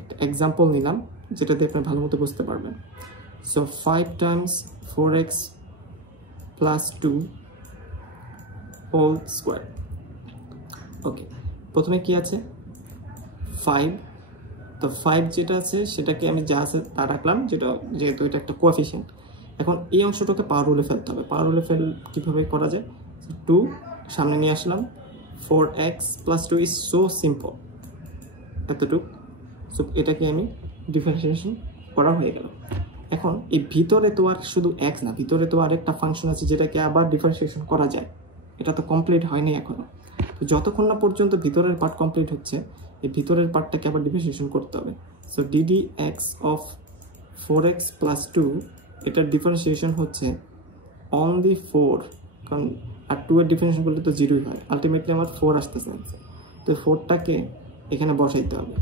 একটা এক্সাম্পল নিলাম, যেটা দিয়ে আপনি ভালো মতো বুঝতে পারবেন। So 5 times 4x plus 2 whole square. Okay, প্রথমে কি আছে 5, তো 5 যেটা আছে সেটাকে আমি যা আছে তা রাখলাম, যেহেতু এটা একটা কোএফিশিয়েন্ট। এখন এই অংশটাকে পাওয়ার রুলে ফেলতে হবে। পাওয়ার রুলে কীভাবে করা যায়, 2 সামনে নিয়ে আসলাম, 4x plus 2 is so simple, এতটুকু। সো এটাকে আমি ডিফারেন্সিয়েশন করা হয়ে গেল। এখন এই ভিতরে তো আর শুধু x না, ভিতরে তো আরেকটা ফাংশন আছে যেটাকে আবার ডিফারেন্সিয়েশন করা যায়, এটা তো কমপ্লিট হয়নি এখনো। তো যতক্ষণ না পর্যন্ত ভিতরের পার্ট কমপ্লিট হচ্ছে, এই ভিতরের পার্টটাকে আবার ডিফারেন্সিয়েশন করতে হবে। So ddx of 4x plus 2, এটার ডিফারেন্সিয়েশন হচ্ছে অনলি 4, কারণ আর 2 এর ডিফারেন্সিয়েশন করলে তো 0ই হয়, আলটিমেটলি আমার 4 আসতেছে। তো 4টাকে এখানে বসাইতে হবে,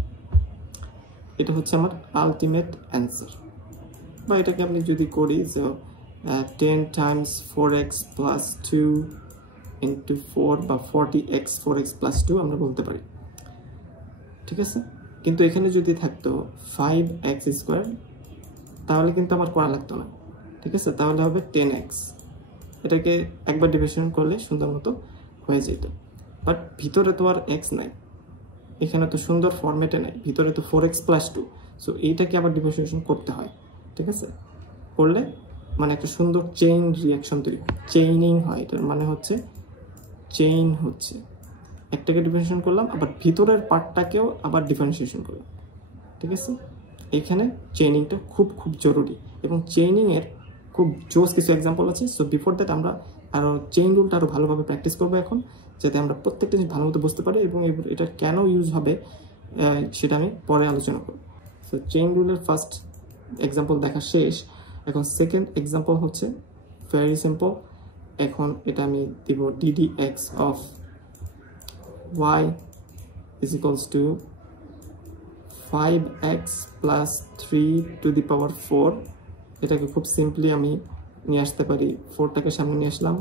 এটা হচ্ছে আমার আলটিমেট অ্যান্সার। বা এটাকে আপনি যদি করি, যে 10 times 4x plus 2 into 4 বা 40x 4x plus 2 আমরা বলতে পারি। ঠিক আছে, কিন্তু এখানে যদি থাকতো 5x স্কোয়ার, তাহলে কিন্তু আমার করা লাগতো না। ঠিক আছে, তাহলে হবে 10x এটাকে একবার ডিফারেন্সিয়েশন করলে সুন্দর মতো হয়ে যেত, বাট ভিতরে তো আর এক্স নাই, এখানে তো সুন্দর ফরম্যাটে নাই, ভিতরে তো 4x + 2, সো এইটাকে আবার ডিফারেন্সিয়েশন করতে হয়, ঠিক আছে? করলে মানে একটা সুন্দর চেইন রিয়াকশন তৈরি হয়, চেইনিং হয়, এটার মানে হচ্ছে চেইন হচ্ছে একটাকে ডিফারেন্সিয়েশন করলাম আবার ভিতরের পার্টটাকেও আবার ডিফারেন্সিয়েশন করলাম, ঠিক আছে? এইখানে চেইনিংটা খুব খুব জরুরি এবং চেইনিংয়ের খুব জোস কিছু এক্সাম্পল আছে। সো বিফোর দ্যাট আমরা আরও চেইন রুলটা আরও ভালোভাবে প্র্যাকটিস করবো এখন, যাতে আমরা প্রত্যেকটা জিনিস ভালো মতো বুঝতে পারি এবং এটা কেন ইউজ হবে সেটা আমি পরে আলোচনা করব। সো চেইন রুলের ফার্স্ট এক্সাম্পল দেখা শেষ, এখন সেকেন্ড এক্সাম্পল হচ্ছে ভেরি সিম্পল। এখন এটা আমি দিব ddx of y is equals to 5x plus 3 to the power 4। এটাকে খুব সিম্পলি আমি নিয়ে আসতে পারি, 4টাকে সামনে নিয়ে আসলাম,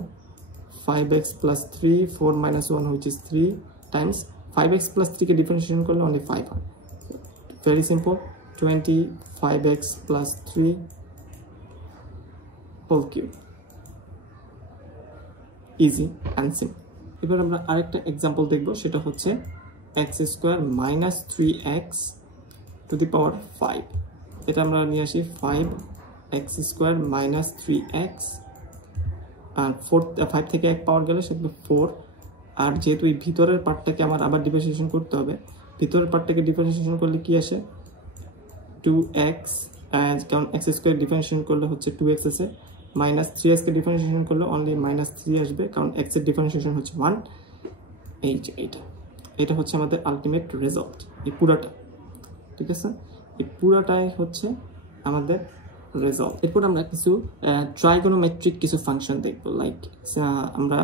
5x plus 3, 4 minus 1 which is 3 times 5x plus 3 কে ডিফারেন্সিয়েশন করলে only 5 হয়। Very simple, 25x plus 3 whole cube, easy and simple. এবার আমরা আরেকটা এক্সাম্পল দেখব, সেটা হচ্ছে x square minus 3x to the power 5। এটা আমরা নিয়ে আসি 5x স্কোয়ার মাইনাস 3x, আর 5 থেকে 1 পাওয়ার গেলে সেগুলো 4, আর যেহেতু এই ভিতরের পার্টটাকে আমার আবার ডিফারেন্সিয়েশন করতে হবে, ভিতরের পার্টটাকে ডিফারেন্সিয়েশন করলে কি আসে 2x, কারণ x স্কোয়ার ডিফারেন্সিয়েশন করলে হচ্ছে 2x আসে, মাইনাস 3x কে ডিফারেন্সিয়েশন করলে অনলি মাইনাস 3 আসবে, কারণ x এর ডিফারেন্সিয়েশন হচ্ছে 1। এটা হচ্ছে আমাদের আলটিমেট রেজাল্ট, এই পুরাটা, ঠিক আছে? এই পুরাটাই হচ্ছে আমাদের রেজাল্ট। এরপর আমরা কিছু ট্রাইগোনোমেট্রিক কিছু ফাংশন দেখব, লাইক আমরা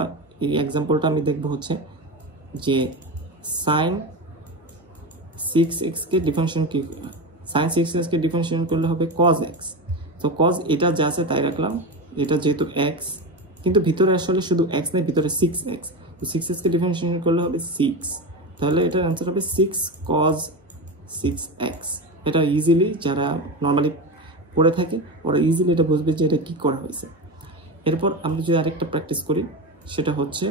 এই এক্সাম্পলটা আমি দেখব হচ্ছে যে সাইন 6x কে ডিফারেন্সিয়েশন কি, সাইন 6x কে ডিফারেন্সিয়েশন করলে হবে cos x। তো cos এটা যা আছে তাই রাখলাম, এটা যেহেতু x, কিন্তু ভিতরে আসলে শুধু x নেই, ভিতরে 6x, তো 6x কে ডিফারেন্সিয়েশন করলে হবে 6, তাহলে এটার অ্যান্সার হবে 6 cos 6x। এটা ইজিলি যারা নর্মালি পড়ে থাকে ওরা ইজিলি এটা বুঝবে যে এটা কী করা হয়েছে। এরপর আমরা যদি আরেকটা প্র্যাকটিস করি, সেটা হচ্ছে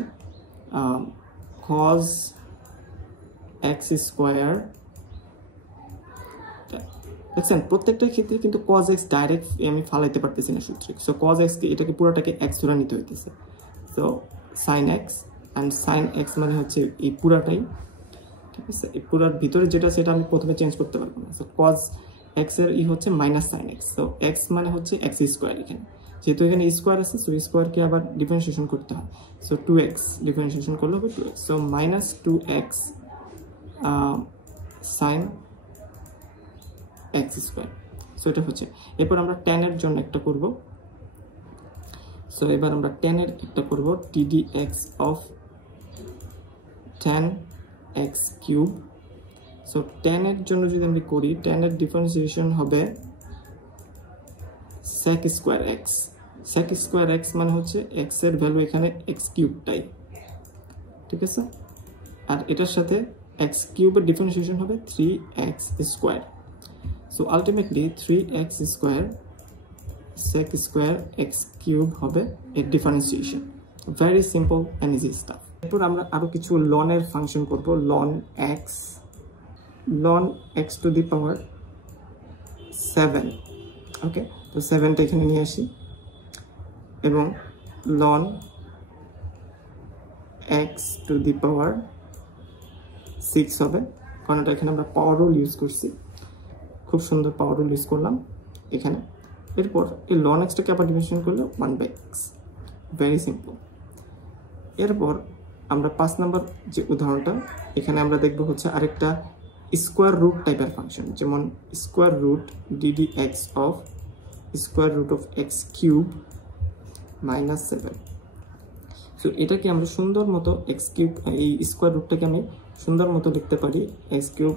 cos x স্কোয়ার। দেখছেন প্রত্যেকটা ক্ষেত্রে কিন্তু cos x ডাইরেক্ট আমি ফালাইতে পারতেছি না সূত্রে, সো cos x কে এটাকে পুরোটাকে x ধরে নিতে হইতেছে, so sin x, and sin x মানে হচ্ছে এই পুরাটাই, ঠিক আছে? এই পুরার ভিতরে যেটা সেটা আমি প্রথমে চেঞ্জ করতে পারবো না, সো cos x এর হচ্ছে minus sin x, so x মানে হচ্ছে x স্কোয়ার, এখানে যেহেতু এখানে স্কোয়ার আছে, সো স্কোয়ারকে আবার ডিফারেন্সিয়েশন করতে হয়, সো 2x ডিফারেন্সিয়েশন করলে হবে 2x, so minus 2x sin x square. So এটা হচ্ছে, এরপর আমরা tan এর জন্য একটা করব, সো এবার আমরা tan এর একটা করব ddx of tan x cube. So tan এর জন্য যদি আমি করি, tan এর ডিফারেন্সিয়েশন হবে sec square x। sec square x মানে হচ্ছে x এর ভ্যালু এখানে x কিউবটাই, ঠিক আছে? আর এটার সাথে x কিউবের ডিফারেন্সিয়েশন হবে 3x square. So ultimately 3x square sec square x cube হবে এর differentiation. Very simple and easy staff. এরপর আমরা আরও কিছু লনের ফাংশন করব, ln x টু দি পাওয়ার 7। ওকে, তো 7টা এখানে নিয়ে আসি এবং ln x টু দি পাওয়ার 6 হবে, কারণ এটা এখানে আমরা পাওয়ার রুল ইউজ করছি, খুব সুন্দর পাওয়ার রুল ইউজ করলাম এখানে। এরপর এই ln x-টাকে আবার ডিফারেন্সিয়েশন করলে 1/x, ভেরি সিম্পল। এরপর আমরা 5 নম্বর যে উদাহরণটা, এখানে আমরা দেখব হচ্ছে আরেকটা স্কোয়ার রুট টাইপের ফাংশন, যেমন square root ddx of square root of x cube minus 7। So এটাকে আমরা সুন্দর মতো এক্স কিউব, এই স্কোয়ার রুটটাকে আমি সুন্দর মতো লিখতে পারি এক্স কিউব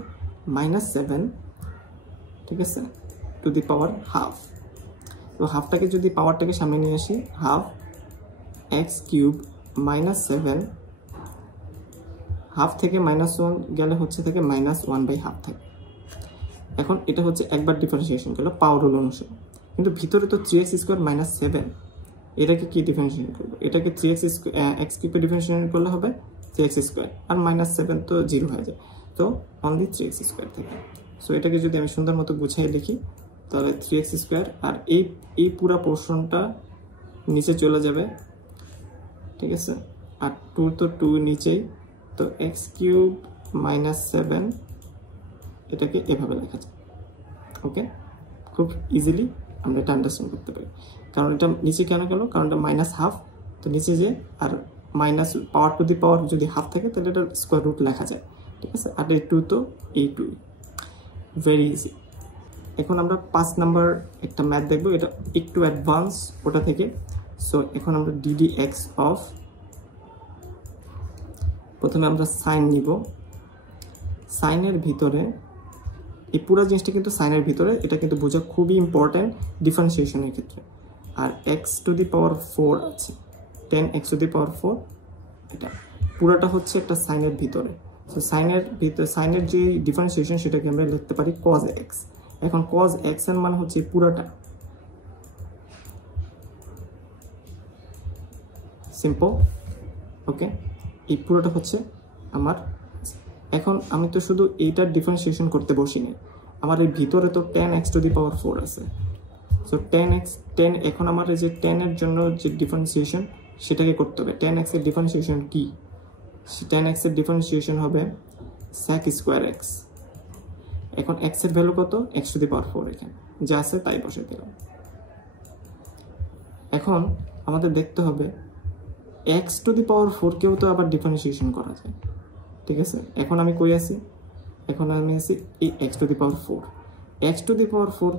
মাইনাস 7, ঠিক আছে, টু দি পাওয়ার হাফ। তো হাফটাকে যদি পাওয়ারটাকে সামনে নিয়ে আসি, half x cube minus 7, half থেকে -1 গেলে হচ্ছে থেকে -1/2 থাকে। এখন এটা হচ্ছে একবার ডিফারেন্সিয়েশন করলো পাওয়ার রুল অনুসারে, কিন্তু ভিতরে তো 3x স্কোয়ার মাইনাস 7, এটাকে কি ডিফারেন্সিয়েট করব, এটাকে 3x কিউবে ডিফারেন্সিয়েট করলে হবে 3x স্কোয়ার, আর -7 তো 0 হয়ে যায়, তো অনলি 3x স্কোয়ার থেকে। সো এটাকে যদি আমি সুন্দর মতো গুছিয়ে লিখি তাহলে 3x স্কোয়ার, আর এই পুরা পোর্শনটা নিচে চলে যাবে, ঠিক আছে, আর 2 তো 2 নিচেই, তো x কিউব -7 এটাকে এভাবে লেখা যায়। ওকে, খুব ইজিলি আমরা এটা আন্ডারস্ট্যান্ড করতে পারি। কারণ এটা নিচে কেন গেল, কারণ এটা -12, তো নিচে যে আর মাইনাস পাওয়ার টু দি পাওয়ার যদি হাফ থাকে তাহলে এটা স্কোয়ার রুট লেখা যায়, ঠিক আছে। আর এই 2 তো এই 2, ভেরি ইজি। এখন আমরা 5 নাম্বার একটা ম্যাথ দেখবো, এটা একটু অ্যাডভান্স ওটা থেকে। সো এখন আমরা ddx অফ, প্রথমে আমরা সাইন নিব, সাইনের ভিতরে এই পুরো জিনিসটা কিন্তু সাইনের ভিতরে, এটা কিন্তু বোঝা খুবই ইম্পর্টেন্ট ডিফারেন্সিয়েশনের ক্ষেত্রে। আর x⁴ আছে, 10x⁴, এটা পুরোটা হচ্ছে একটা সাইনের ভিতরে। সো সাইনের যে ডিফারেন্সিয়েশন সেটাকে আমরা লিখতে পারি cos x। এখন cos x এর মান হচ্ছে পুরোটা, সিম্পল। ওকে, এই পুরোটা হচ্ছে আমার। এখন আমি তো শুধু এইটার ডিফারেন্সিয়েশন করতে বসিনি, আমার এই ভিতরে তো 10x⁴ আছে। সো 10 এখন আমার এই যে 10 এর জন্য যে ডিফারেন্সিয়েশন সেটাকে করতে হবে। 10x এর ডিফারেন্সিয়েশন কি, 10x এর ডিফারেন্সিয়েশন হবে sec²x। এখন x এর ভ্যালু কত, x⁴, এখানে যা আছে তাই বসে দিলাম। এখন আমাদের দেখতে হবে x⁴ কেও তো আবার ডিফারেন্সিয়েশন করা যায়, ঠিক আছে। এখন আমি কই আছি, এখন আমি আছি এই x⁴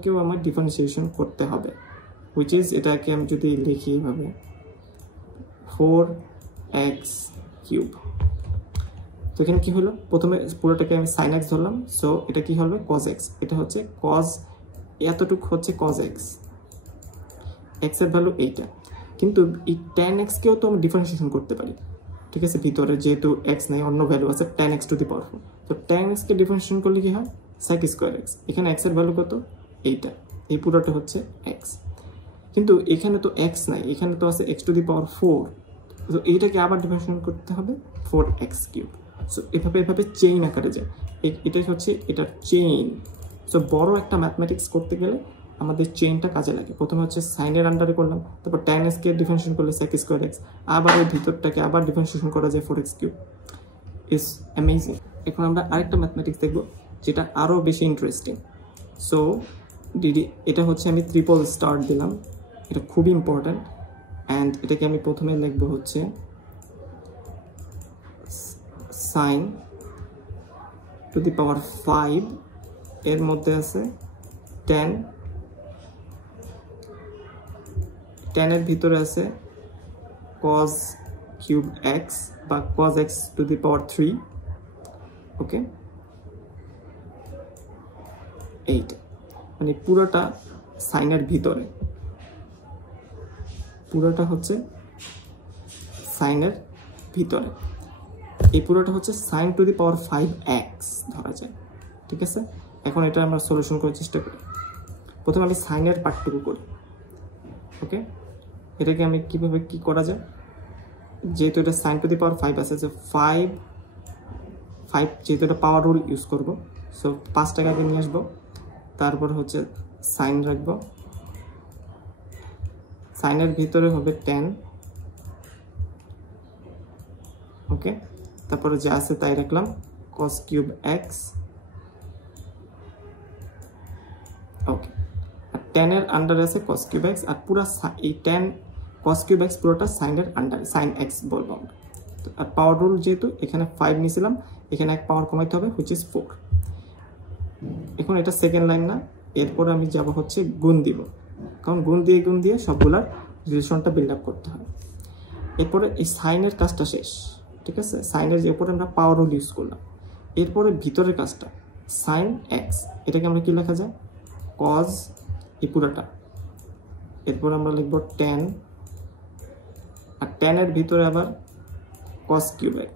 কেও আমার ডিফারেন্সিয়েশন করতে হবে, হুইচ ইজ, এটাকে আমি যদি লিখি এভাবে 4x³। তো এখানে কি হলো, প্রথমে পুরোটাকে আমি sin x ধরলাম, সো এটা কি হবে cos x, এটা হচ্ছে cos, এতটুকু হচ্ছে cos x, x এর ভ্যালু এইটা। কিন্তু এই tan x কেও তো আমি ডিফারেন্সিয়েশন করতে পারি, ঠিক আছে, ভিতরে যেহেতু x নাই অন্য ভ্যালু আছে tan x⁴, তো tan x কে ডিফারেন্সিয়েশন করলে কি হয় sec²x। এখানে x এর ভ্যালু কত, এইটা, এই পুরোটা হচ্ছে x। কিন্তু এখানে তো x নাই, এখানে তো আছে x⁴, তো এইটাকে আবার ডিফারেন্সিয়েশন করতে হবে 4x³। সো এভাবে চেইন আকারে যায়, এটাই হচ্ছে এটার চেইন। সো বড় একটা ম্যাথমেটিক্স করতে গেলে আমাদের চেইনটা কাজে লাগে। প্রথমে হচ্ছে সাইনের আন্ডারে করলাম, তারপর tan x কে ডিফারেন্সিয়েশন করলে sec²x, আবার ওই ভিতরটাকে আবার ডিফারেন্সিয়েশন করা যায় 4x³। Is amazing. এখন আমরা আরেকটা ম্যাথমেটিক্স দেখব যেটা আরও বেশি ইন্টারেস্টিং। সো এটা হচ্ছে আমি ট্রিপল স্টার দিলাম, এটা খুবই ইম্পর্ট্যান্ট। অ্যান্ড এটাকে আমি প্রথমে লিখব হচ্ছে sin টু দি পাওয়ার 5, এর মধ্যে আছে 10 এর ভিতরে আছে cos³ x বা cos x two the power 3। ওকে, এইটা মানে পুরোটা সাইনের ভিতরে, পুরোটা হচ্ছে সাইনের ভিতরে, এই পুরোটা হচ্ছে sin two the power 5x ধরা যায়, ঠিক আছে। এখন এটা আমরা সলিউশন করার চেষ্টা করি। প্রথমে আমি সাইনের পার্টটুকু করি। ওকে, এটাকে আমি কিভাবে কি করা যায়, যেহেতু এটা sin টু দি পাওয়ার 5 আছে, যে 5 যেহেতু এটা পাওয়ার রুল ইউজ করবো, সো 5 টাকাকে নিয়ে আসবো, তারপর হচ্ছে সাইন রাখবো, সাইনের ভিতরে হবে 10। ওকে, তারপরে যা আছে তাই রাখলাম cos³ x। ওকে, আর 10 এর আন্ডারে আছে cos³ x, আর পুরো এই 10 cos³ x পুরোটা সাইনের আন্ডারে, sin x বলবো আমরা। আর পাওয়ার রুল যেহেতু এখানে 5 নিয়েছিলাম, এখানে এক পাওয়ার কমাইতে হবে, হুইচ ইজ 4। এখন এটা সেকেন্ড লাইন না, এরপর আমি যাব হচ্ছে গুণ দিব, কারণ গুণ দিয়ে সবগুলার রিলেশনটা বিল্ড আপ করতে হয়। এরপরে এই সাইনের কাজটা শেষ, ঠিক আছে। সাইনের এরপরে আমরা পাওয়ার রুল ইউজ করলাম। এরপরে ভিতরের কাজটা sin x, এটাকে আমরা কি লেখা যায় cos, এই পুরোটা। এরপর আমরা লিখব 10, আর 10 এর ভিতরে আবার cos³ x,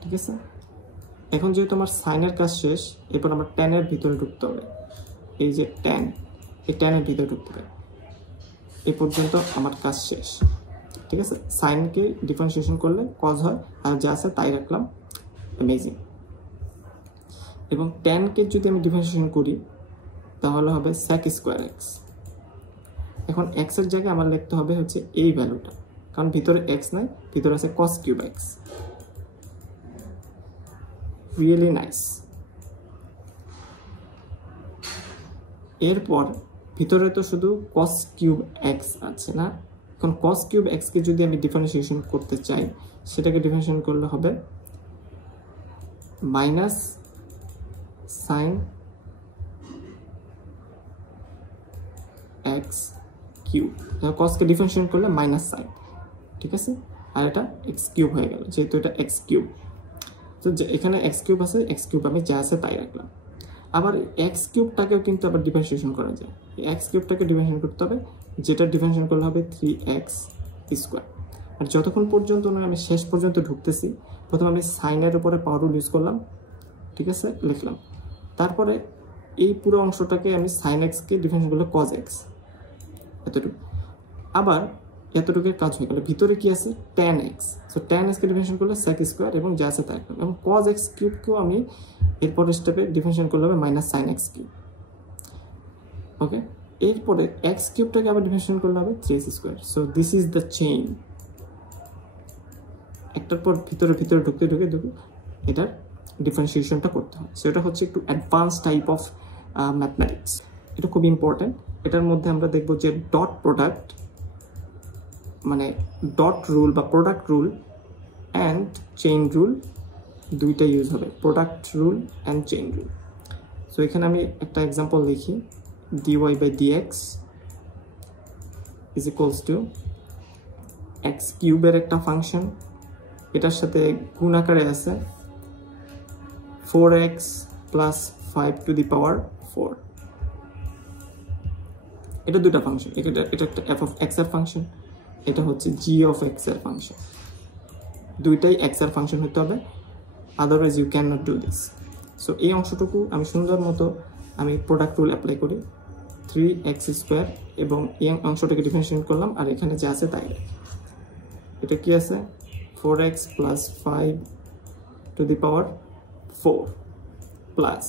ঠিক আছে। এখন যেহেতু আমার সাইনের কাজ শেষ, এরপর আমরা 10 এর ভিতরে ঢুকতে হবে, এই যে 10, এই 10 এর ভিতরে ঢুকতে হবে। এই পর্যন্ত আমার কাজ শেষ। ঠিক আছে, সাইনকে ডিফারেন্সিয়েশন করলে কজ হয়, আর যা আছে তাই রাখলাম, অ্যামেজিং। এবং ট্যানকে যদি আমি ডিফারেন্সিয়েশন করি তাহলে হবে sec স্কোয়ার এক্স। এখন এক্সের জায়গায় আমার লিখতে হবে হচ্ছে এই ভ্যালুটা, কারণ ভিতরে এক্স নাই, ভিতরে আছে cos cube x. Really nice. এরপর ভিতরে তো শুধু cos কিউব এক্স আছে না, এখন cos কিউব এক্সকে যদি আমি ডিফারেন্সিয়েশন করতে চাই, সেটাকে ডিফারেন্সিয়েশন করলে হবে মাইনাস সাইন এক্স কিউব। কসকে ডিফারেন্সিয়েশন করলে মাইনাস সাইন, ঠিক আছে, আর এটা এক্স কিউব হয়ে গেল, যেহেতু এটা এক্স কিউব। তো এখানে এক্স কিউব আছে, এক্স কিউব আমি যা আছে তাই রাখলাম। আবার এক্স কিউবটাকেও কিন্তু আবার ডিফারেন্সিয়েশন করা যায়। এক্স কিউবটাকে ডিফারেন্সিয়েশন করতে হবে, যেটা ডিফারেন্সিয়েশন করলে হবে 3x স্কোয়ার। আর যতক্ষণ পর্যন্ত না আমি শেষ পর্যন্ত ঢুকতেছি, প্রথমে আমি সাইনের উপরে পাওয়ার রুল ইউজ করলাম, ঠিক আছে, লিখলাম। তারপরে এই পুরো অংশটাকে আমি সাইন এক্সকে ডিফারেন্সিয়েশন করলে কজ এক্স, এতটুকু। আবার এতটুকুর কাজ হয়ে গেল। ভিতরে কি আছে? tan x। So tan x কে ডিফারেন্সিয়েশন করলে sec স্কয়ার এবং যা আছে তাই, এবং cos x কিউবকেও আমি এরপরের স্টেপে ডিফারেন্সিয়েশন করলে হবে মাইনাস sin x কিউব। ওকে, এরপরে x কিউবটাকে আবার ডিফারেন্সিয়েশন করলে হবে 3x square. So this is the chain. একটার পর ভিতরে ভিতরে ঢুকতে ঢুকে ঢুকে এটার ডিফারেন্সিয়েশনটা করতে হয়। সেটা হচ্ছে একটু অ্যাডভান্স টাইপ অফ ম্যাথমেটিক্স। এটা খুব ইম্পর্টেন্ট। এটার মধ্যে আমরা দেখব যে ডট প্রোডাক্ট, মানে ডট রুল বা product rule and chain rule দুইটা ইউজ হবে, product rule and chain rule. So এখানে আমি একটা এক্সাম্পল লিখি, dy by dx is equals to x কিউবের একটা ফাংশন, এটার সাথে গুণ আকারে আছে 4x plus 5 to the power 4। এটা দুটা ফাংশন, এটা একটা f অফ x এর ফাংশন, এটা হচ্ছে g অফ x এর ফাংশন। দুইটাই x এর ফাংশন হতে হবে, otherwise you can not do this. So এই অংশটুকু আমি সুন্দর মতো আমি প্রোডাক্ট রুল অ্যাপ্লাই করি, 3x স্কোয়ার, এবং এই অংশটাকে ডিফারেন্সিয়েট করলাম, আর এখানে যা আছে তাই রাখি। এটা কি আছে? 4x plus 5 to the power 4 plus,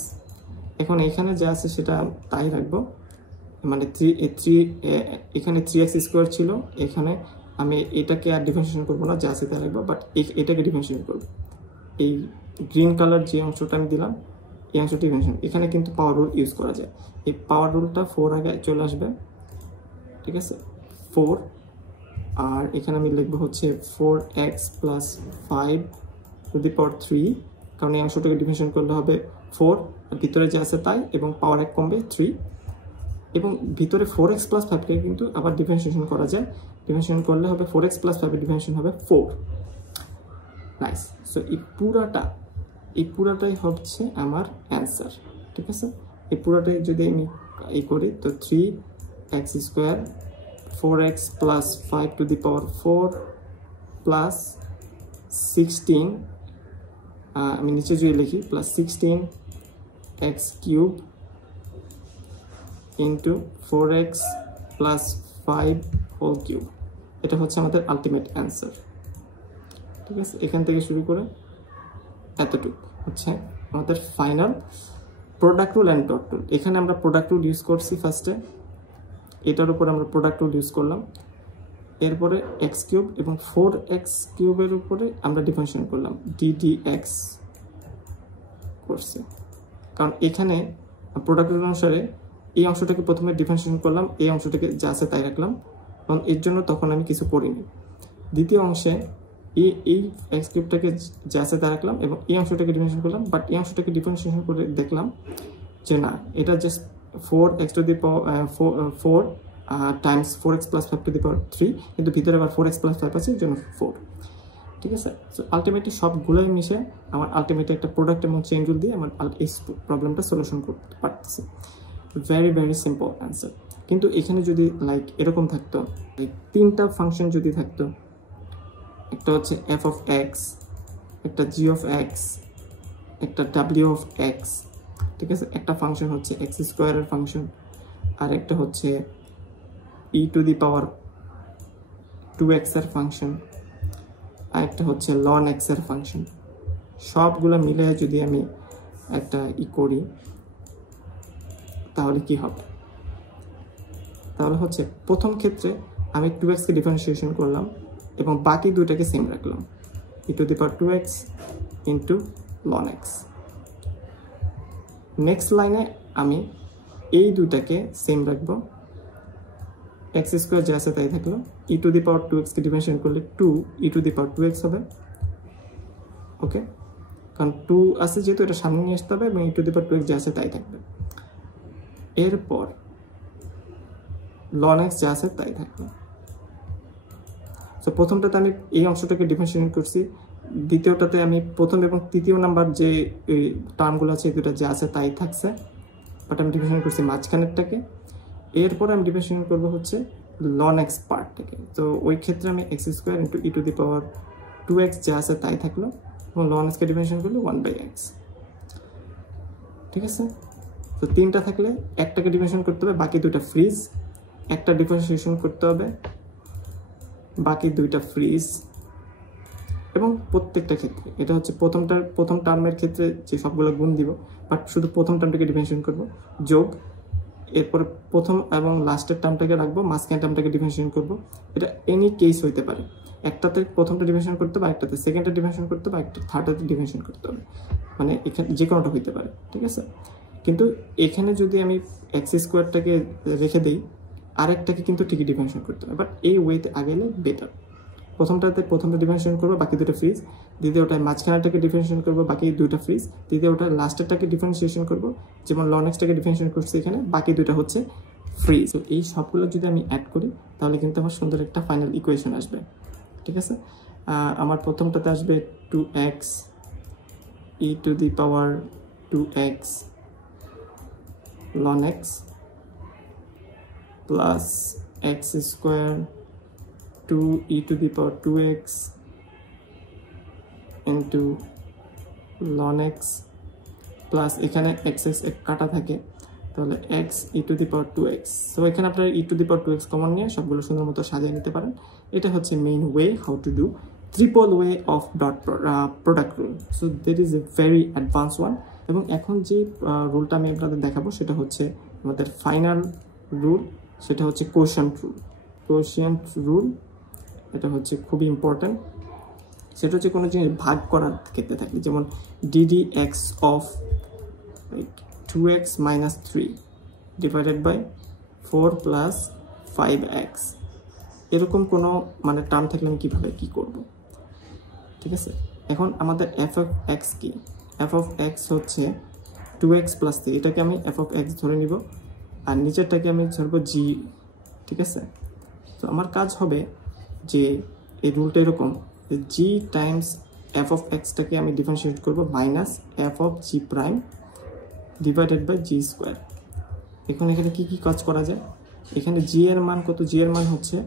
এখন এখানে যা আছে সেটা তাই রাখবো, মানে 3 এখানে 3x স্কোয়ার ছিল, এখানে আমি এটাকে আর ডিফারেন্সিয়েশন করবো না, যা আছে তাই রাখবো, বাট এটাকে ডিফারেন্সিয়েট করবো। এই গ্রিন কালার যে অংশটা আমি দিলাম, এই অংশটি ডিফারেন্সিয়েশন, এখানে কিন্তু পাওয়ার রুল ইউজ করা যায়। এই পাওয়ার রুলটা 4 আগে চলে আসবে, ঠিক আছে, 4, আর এখানে আমি লিখবো হচ্ছে 4x plus 5 to the power 3, কারণ এই অংশটাকে ডিফারেন্সিয়েট করলে হবে 4, আর ভিতরে যা আছে তাই, এবং পাওয়ার 1 কমবে 3, এবং ভিতরে 4x প্লাস 5কে কিন্তু আবার ডিফারেন্সিয়েশন করা যায়, ডিফারেন্সিয়েশন করলে হবে 4x প্লাস 5 এর ডিফারেন্সিয়েশন হবে 4। নাইস। সো এই পুরাটাই হচ্ছে আমার অ্যান্সার, ঠিক আছে। এই পুরাটাই যদি আমি করি, তো 3x square 4x plus 5 to the power 4 plus 16, আমি নিচে যদি লিখি plus 16x cube into 4x plus 5 whole cube, এটা হচ্ছে আমাদের আলটিমেট অ্যান্সার, ঠিক আছে। এখান থেকে শুরু করে এতটুকু হচ্ছে আমাদের final product rule and dot rule. এখানে আমরা প্রোডাক্ট রুল ইউজ করছি ফার্স্টে, এটার উপরে আমরা প্রোডাক্ট রুল ইউজ করলাম, এরপরে এক্স কিউব এবং 4x কিউবের উপরে আমরা ডিফারেন্সিয়েট করলাম, ddx করছি, কারণ এখানে প্রোডাক্ট রুল অনুসারে এই অংশটাকে প্রথমে ডিফারেন্সিয়েট করলাম, এই অংশটাকে যা আছে তাই রাখলাম, কারণ এর জন্য তখন আমি কিছু পড়িনি। দ্বিতীয় অংশে এই এক্স কিউবটাকে যা আছে তা রাখলাম, এবং এই অংশটাকে ডিফারেন্সিয়েট করলাম, বাট এই অংশটাকে ডিফারেন্সিয়েশন করে দেখলাম যে না, এটা just 4x to the power 4 times 4x plus 5 to the power 3, কিন্তু ভিতরে আবার 4x প্লাস 5 আছে, এর জন্য 4, ঠিক আছে। সো আলটিমেটলি সবগুলোই মিশে আমার আলটিমেটলি একটা প্রোডাক্ট এবং চেইন রুল দিয়ে আমার এই প্রবলেমটা সলিউশন করতে পারতেছি। Very very simple answer. কিন্তু এখানে যদি লাইক এরকম থাকতো, তিনটা ফাংশন যদি থাকতো, একটা হচ্ছে f অফ x, একটা g অফ x, একটা w অফ x, ঠিক আছে, একটা ফাংশন হচ্ছে x স্কোয়ারের ফাংশন, আর একটা হচ্ছে ই টু দি পাওয়ার 2x এর ফাংশন, আরেকটা হচ্ছে ln x এর ফাংশন। সবগুলো মিলে যদি আমি একটা করি তাহলে কি হবে? তাহলে হচ্ছে প্রথম ক্ষেত্রে আমি 2x কে ডিফারেন্সিয়েশন করলাম এবং বাকি দুইটাকে সেম রাখলাম, e to the power 2x into ln x। Next লাইনে আমি এই দুইটাকে সেম রাখবো, এক্স স্কোয়ার যা আছে তাই থাকলো, ই to the power 2x K differentiate করলে 2 ই টু দি পাওয়ার 2x হবে। ওকে, কারণ 2 আছে যেহেতু এটা সামনে নিয়ে আসতে হবে এবং ই টু দি পাওয়ার 2x যা আছে তাই থাকবে। এরপর ln x যা আছে তাই থাকবে। তো প্রথমটাতে আমি এই অংশটাকে ডিফারেন্সিয়েট করছি, দ্বিতীয়টাতে আমি প্রথম এবং তৃতীয় নাম্বার যে টার্মগুলো আছে এই দুটো যা আছে তাই থাকছে, বাট আমি ডিফারেন্সিয়েট করছি মাঝখানেরটাকে। এরপর আমি ডিফারেন্সিয়েট করবো হচ্ছে ln x পার্টটাকে। তো ওই ক্ষেত্রে আমি x square into E to the power 2x যা আছে তাই থাকলো এবং ln x কে ডিফারেন্সিয়েট করলে 1/x। ঠিক আছে, তো তিনটা থাকলে একটাকে ডিফারেন্সিয়েট করতে হবে, বাকি দুইটা ফ্রিজ, একটা ডিফারেন্সিয়েশন করতে হবে, বাকি দুইটা ফ্রিজ। এবং প্রত্যেকটা ক্ষেত্রে এটা হচ্ছে প্রথম টার্মের ক্ষেত্রে যে সবগুলো গুণ দিব, বাট শুধু প্রথম টার্মটাকে ডিফারেন্সিয়েট করব যোগ, এরপরে প্রথম এবং লাস্টের টার্মটাকে রাখবো, মাঝখানে টার্মটাকে ডিফারেন্সিয়েট করব। এটা এনি কেস হইতে পারে, একটাতে প্রথমটা ডিফারেন্সিয়েট করতে হবে, একটাতে সেকেন্ডটা ডিফারেন্সিয়েট করতে হবে, একটা থার্ডটাতে ডিফারেন্সিয়েট করতে হবে, মানে এখানে যে কোনোটা হইতে পারে। ঠিক আছে, কিন্তু এখানে যদি আমি এক্স স্কোয়ারটাকে রেখে দিই, আরেকটাকে কিন্তু ঠিকই ডিফারেন্সিয়েট করতে হবে, বাট এই ওয়েতে আগেলে বেটার। প্রথমটা ডিফারেন্সিয়েট করবো, বাকি দুটো ফ্রিজ, দ্বিতীয়টায় মাঝখানেরটাকে ডিফারেন্সিয়েট করবো, বাকি দুইটা ফ্রিজ, তৃতীয়টা লাস্টেরটাকে ডিফারেন্সিয়েশন করবো, যেমন ln x টাকে ডিফারেন্সিয়েট করছি এখানে, বাকি দুইটা হচ্ছে ফ্রিজ। তো এই সবগুলো যদি আমি অ্যাড করি তাহলে কিন্তু আমার সুন্দর একটা ফাইনাল ইকুয়েশন আসবে। ঠিক আছে, আমার প্রথমটাতে আসবে 2x E to the power 2x ln x plus x square 2 E to the power 2x into ln x plus এখানে x কাটা থাকে, তাহলে x E to the power 2x। So এখানে আপনারা ই to the power 2x common নিয়ে সবগুলো সুন্দর মতো সাজিয়ে নিতে পারেন। এটা হচ্ছে main way how to do triple way of dot product rule. So that is a very advance one. এবং এখন যে রুলটা আমি আপনাদের দেখাবো সেটা হচ্ছে আমাদের ফাইনাল রুল, সেটা হচ্ছে কোশিয়েন্ট রুল। এটা হচ্ছে খুবই ইম্পর্ট্যান্ট। সেটা হচ্ছে কোনো জিনিস ভাগ করার ক্ষেত্রে থাকলে, যেমন ddx of 2x minus 3 divided by 4 plus 5x, এরকম কোনো মানে টার্ম থাকলে আমি কীভাবে কী করব। ঠিক আছে, এখন আমাদের f of x কি? f of x হচ্ছে 2x plus 3, এটাকে আমি f of x ধরে নিব, আর নিচেরটাকে আমি ধরবো g। ঠিক আছে, তো আমার কাজ হবে যে এই রুলটা এরকম, g times f of x টাকে আমি ডিফারেন্সিয়েট করব minus f of g prime divided by g square. এখন এখানে কি কি কাজ করা যায়? এখানে g এর মান কত? g এর মান হচ্ছে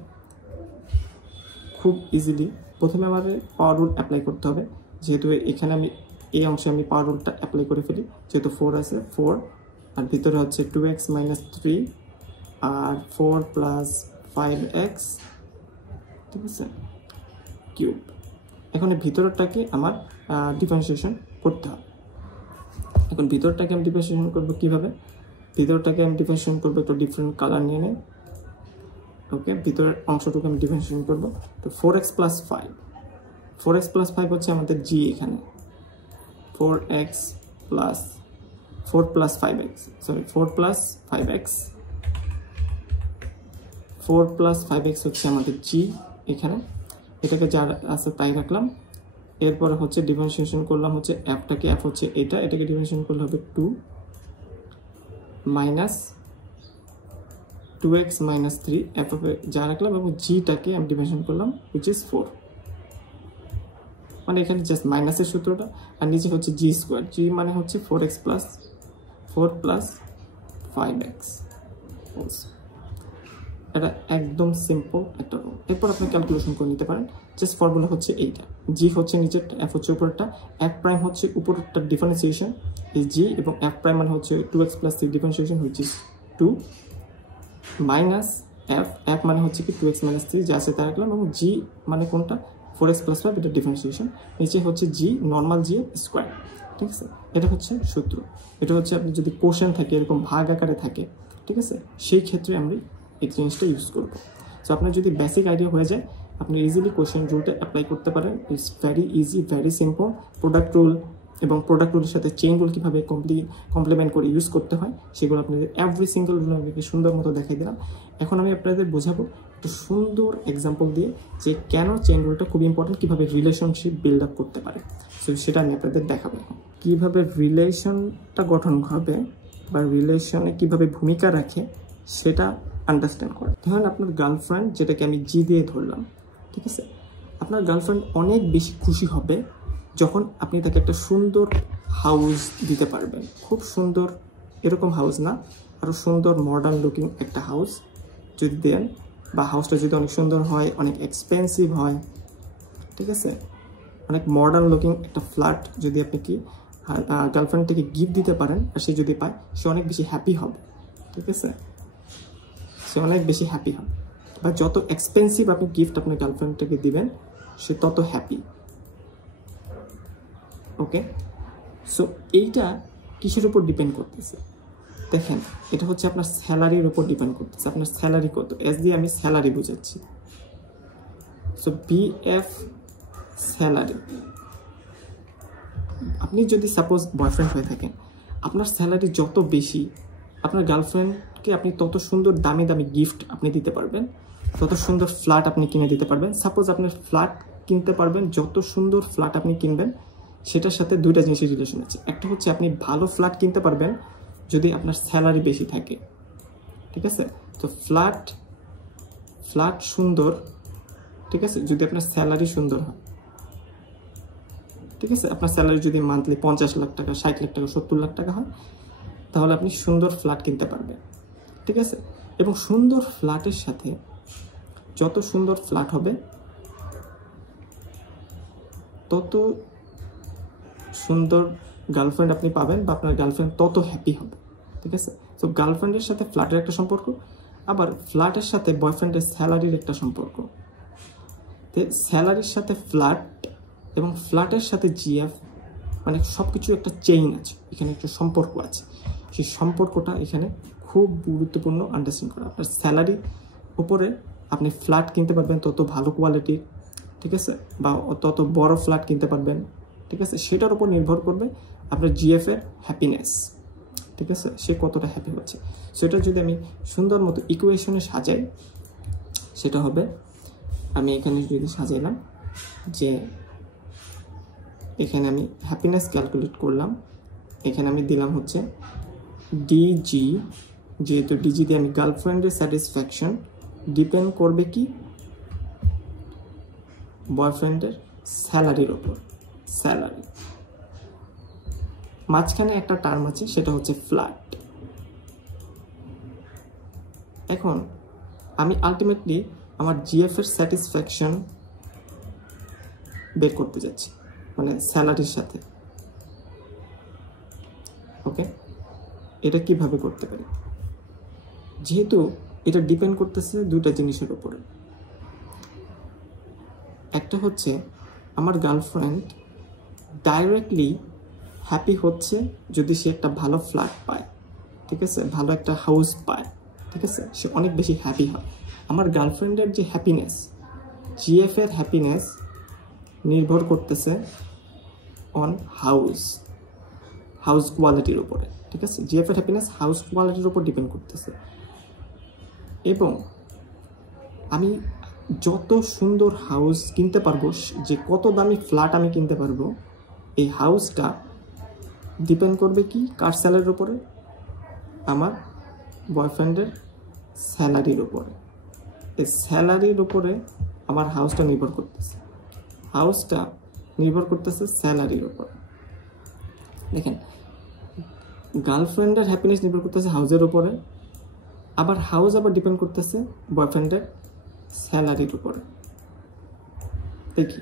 খুব ইজিলি প্রথমে আমাদের পাওয়ার রুল অ্যাপ্লাই করতে হবে, যেহেতু এখানে আমি এই অংশে আমি পাওয়ার রুলটা অ্যাপ্লাই করে ফেলি, যেহেতু 4 আছে 4, আর ভিতরে হচ্ছে 2x minus 3 আর 4 প্লাস 5x, ঠিক আছে, কিউব। এখন ভিতরটাকে আমার ডিফারেন্সিয়েশন করতে হবে। এখন ভিতরটাকে আমি ডিফারেন্সিয়েশন করবো কীভাবে? ভিতরটাকে আমি ডিফারেন্সিয়েশন করবো একটু ডিফারেন্ট কালার নিয়ে নেই। ওকে, ভিতরের অংশটুকু আমি ডিফারেন্সিয়েশন করবো। তো 4x plus 5 হচ্ছে আমাদের g, এখানে 4x plus 4 plus 5x, sorry 4 plus 5x, 4 plus 5x হচ্ছে আমাদের g এখানে, এটাকে যা আছে তাই রাখলাম। এরপরে হচ্ছে ডিফারেন্সিয়েশন করলাম হচ্ছে ফটাকে, f হচ্ছে এটাকে ডিফারেন্সিয়েশন করলে হবে 2 মাইনাস 2x minus 3, f যা রাখলাম, এবং gটাকে আমি ডিফারেন্সিয়েশন করলাম which is 4, মানে এখানে জাস্ট মাইনাসের সূত্রটা, আর নিচে হচ্ছে g স্কোয়ার, g মানে হচ্ছে 4x plus 4 plus 5x। এটা একদম সিম্পল একটা রুল। এরপর আপনি ক্যালকুলেশন করে নিতে পারেন। জাস্ট ফর্মুলা হচ্ছে এইটা, জি হচ্ছে নিচেরটা, এফ হচ্ছে উপরেরটা, এফ প্রাইম হচ্ছে উপরেরটা ডিফারেন্সিয়েশন এই জি, এবং এফ প্রাইম মানে হচ্ছে 2x plus 3 differentiation which is 2 minus F মানে হচ্ছে কি 2x - 3 যা আছে তা রাখলাম, এবং জি মানে কোনটা 4x + 5, এটা ডিফারেন্সিয়েশন। নিচে হচ্ছে জি নর্মাল জি স্কোয়ার, ঠিক আছে। এটা হচ্ছে সূত্র। এটা হচ্ছে আপনি যদি কোশ্চেন থাকে এরকম ভাগ আকারে থাকে, ঠিক আছে, সেই ক্ষেত্রে আমরা এই জিনিসটা ইউজ করবো। সো আপনার যদি বেসিক আইডিয়া হয়ে যায়, আপনি ইজিলি কোশ্চেন রুলটা অ্যাপ্লাই করতে পারেন। It's very easy, very simple. Product rule এবং প্রোডাক্ট রুলের সাথে চেইন রুল কীভাবে কমপ্লিমেন্ট করে ইউজ করতে হয় সেগুলো আপনাদের এভরি সিঙ্গল রুল আপনাকে সুন্দর মতো দেখাই দিলাম। এখন আমি আপনাদের বোঝাবো একটু সুন্দর এক্সাম্পল দিয়ে যে কেন চেইন রুলটা খুব ইম্পর্টেন্ট, কীভাবে রিলেশনশিপ বিল্ড আপ করতে পারে। সো সেটা আমি আপনাদের দেখাবো এখন, কীভাবে রিলেশনটা গঠন হবে বা রিলেশনে কীভাবে ভূমিকা রাখে সেটা আন্ডারস্ট্যান্ড করে। ধরেন আপনার গার্লফ্রেন্ড, যেটাকে আমি জি দিয়ে ধরলাম, ঠিক আছে, আপনার গার্লফ্রেন্ড অনেক বেশি খুশি হবে যখন আপনি তাকে একটা সুন্দর হাউস দিতে পারবেন। খুব সুন্দর, এরকম হাউস না, আরও সুন্দর মডার্ন লুকিং একটা হাউস যদি দেন, বা হাউসটা যদি অনেক সুন্দর হয়, অনেক এক্সপেন্সিভ হয়, ঠিক আছে, অনেক মডার্ন লুকিং একটা ফ্ল্যাট যদি আপনি কি গার্লফ্রেন্ডটাকে গিফট দিতে পারেন আর সে যদি পায়, সে অনেক বেশি হ্যাপি হবে, ঠিক আছে, সে অনেক বেশি হ্যাপি হবে। বা যত এক্সপেন্সিভ আপনি গিফট আপনার গার্লফ্রেন্ডটাকে দিবেন, সে তত হ্যাপি। ওকে, সো এইটা কিসের উপর ডিপেন্ড করতেছে দেখেন, এটা হচ্ছে আপনার স্যালারির উপর ডিপেন্ড করতেছে। আপনার স্যালারি কত, এস দিয়ে আমি স্যালারি বুঝাচ্ছি। সো BF স্যালারি, আপনি যদি সাপোজ বয়ফ্রেন্ড হয়ে থাকেন, আপনার স্যালারি যত বেশি, আপনার গার্লফ্রেন্ডকে আপনি তত সুন্দর দামি দামি গিফট আপনি দিতে পারবেন, তত সুন্দর ফ্ল্যাট আপনি কিনে দিতে পারবেন। সাপোজ আপনার ফ্ল্যাট কিনতে পারবেন, যত সুন্দর ফ্ল্যাট আপনি কিনবেন, সেটার সাথে দুইটা জিনিসের রিলেশন আছে। একটা হচ্ছে আপনি ভালো ফ্ল্যাট কিনতে পারবেন যদি আপনার স্যালারি বেশি থাকে, ঠিক আছে। তো ফ্ল্যাট সুন্দর, ঠিক আছে, যদি আপনার স্যালারি সুন্দর হয়, ঠিক আছে। আপনার স্যালারি যদি মান্থলি 50 লাখ টাকা, 60 লাখ টাকা, 70 লাখ টাকা হয়, তাহলে আপনি সুন্দর ফ্ল্যাট কিনতে পারবেন, ঠিক আছে। এবং সুন্দর ফ্ল্যাটের সাথে, যত সুন্দর ফ্ল্যাট হবে তত সুন্দর গার্লফ্রেন্ড আপনি পাবেন, বা আপনার গার্লফ্রেন্ড তত হ্যাপি হবে, ঠিক আছে। তো গার্লফ্রেন্ডের সাথে ফ্ল্যাটের একটা সম্পর্ক, আবার ফ্ল্যাটের সাথে বয়ফ্রেন্ডের স্যালারির একটা সম্পর্ক। তো স্যালারির সাথে ফ্ল্যাট এবং ফ্ল্যাটের সাথে GF, মানে সব কিছু একটা চেইন আছে, এখানে একটা সম্পর্ক আছে। সেই সম্পর্কটা এখানে খুব গুরুত্বপূর্ণ আন্ডারস্ট্যান্ড করা। আপনার স্যালারি উপরে আপনি ফ্ল্যাট কিনতে পারবেন তত ভালো কোয়ালিটির, ঠিক আছে, বা তত বড় ফ্ল্যাট কিনতে পারবেন, ঠিক আছে। সেটার উপর নির্ভর করবে আপনার GF এর হ্যাপিনেস, ঠিক আছে, সে কতটা হ্যাপি হচ্ছে। সেটা যদি আমি সুন্দর মতো ইকুয়েশনে সাজাই, সেটা হবে, আমি এখানে যদি সাজাইলাম যে এখানে আমি হ্যাপিনেস ক্যালকুলেট করলাম, এখানে আমি দিলাম হচ্ছে DG, যেহেতু DG দিয়ে আমি গার্লফ্রেন্ডের স্যাটিসফ্যাকশন ডিপেন্ড করবে কি বয়ফ্রেন্ডের স্যালারির ওপর, স্যালারি মাঝখানে একটা টার্ম আছে, সেটা হচ্ছে ফ্ল্যাট। এখন আমি আলটিমেটলি আমার GF এর স্যাটিসফ্যাকশন বের করতে যাচ্ছি, মানে স্যালারির সাথে। ওকে, এটা কিভাবে করতে পারি, যেহেতু এটা ডিপেন্ড করতেছে দুইটা জিনিসের উপরে। একটা হচ্ছে আমার গার্লফ্রেন্ড ডাইরেক্টলি হ্যাপি হচ্ছে যদি সে একটা ভালো ফ্ল্যাট পায়, ঠিক আছে, ভালো একটা হাউস পায়, ঠিক আছে, সে অনেক বেশি হ্যাপি হয়। আমার গার্লফ্রেন্ডের যে হ্যাপিনেস, GF এর হ্যাপিনেস নির্ভর করতেছে অন হাউস কোয়ালিটির উপরে, ঠিক আছে। GF এর হ্যাপিনেস হাউস কোয়ালিটির উপর ডিপেন্ড করতেছে। এবং আমি যত সুন্দর হাউস কিনতে পারবো, যে কত দামি ফ্ল্যাট আমি কিনতে পারবো, এই হাউসটা ডিপেন্ড করবে কি কার স্যালারির উপরে, আমার বয়ফ্রেন্ডের স্যালারির উপরে। এই স্যালারির উপরে আমার হাউসটা নির্ভর করতেছে, হাউসটা নির্ভর করতেছে স্যালারির উপরে। দেখেন, গার্লফ্রেন্ডের হ্যাপিনেস নির্ভর করতেছে হাউসের উপরে, আবার হাউস আবার ডিপেন্ড করতেছে বয়ফ্রেন্ডের স্যালারির উপরে। দেখি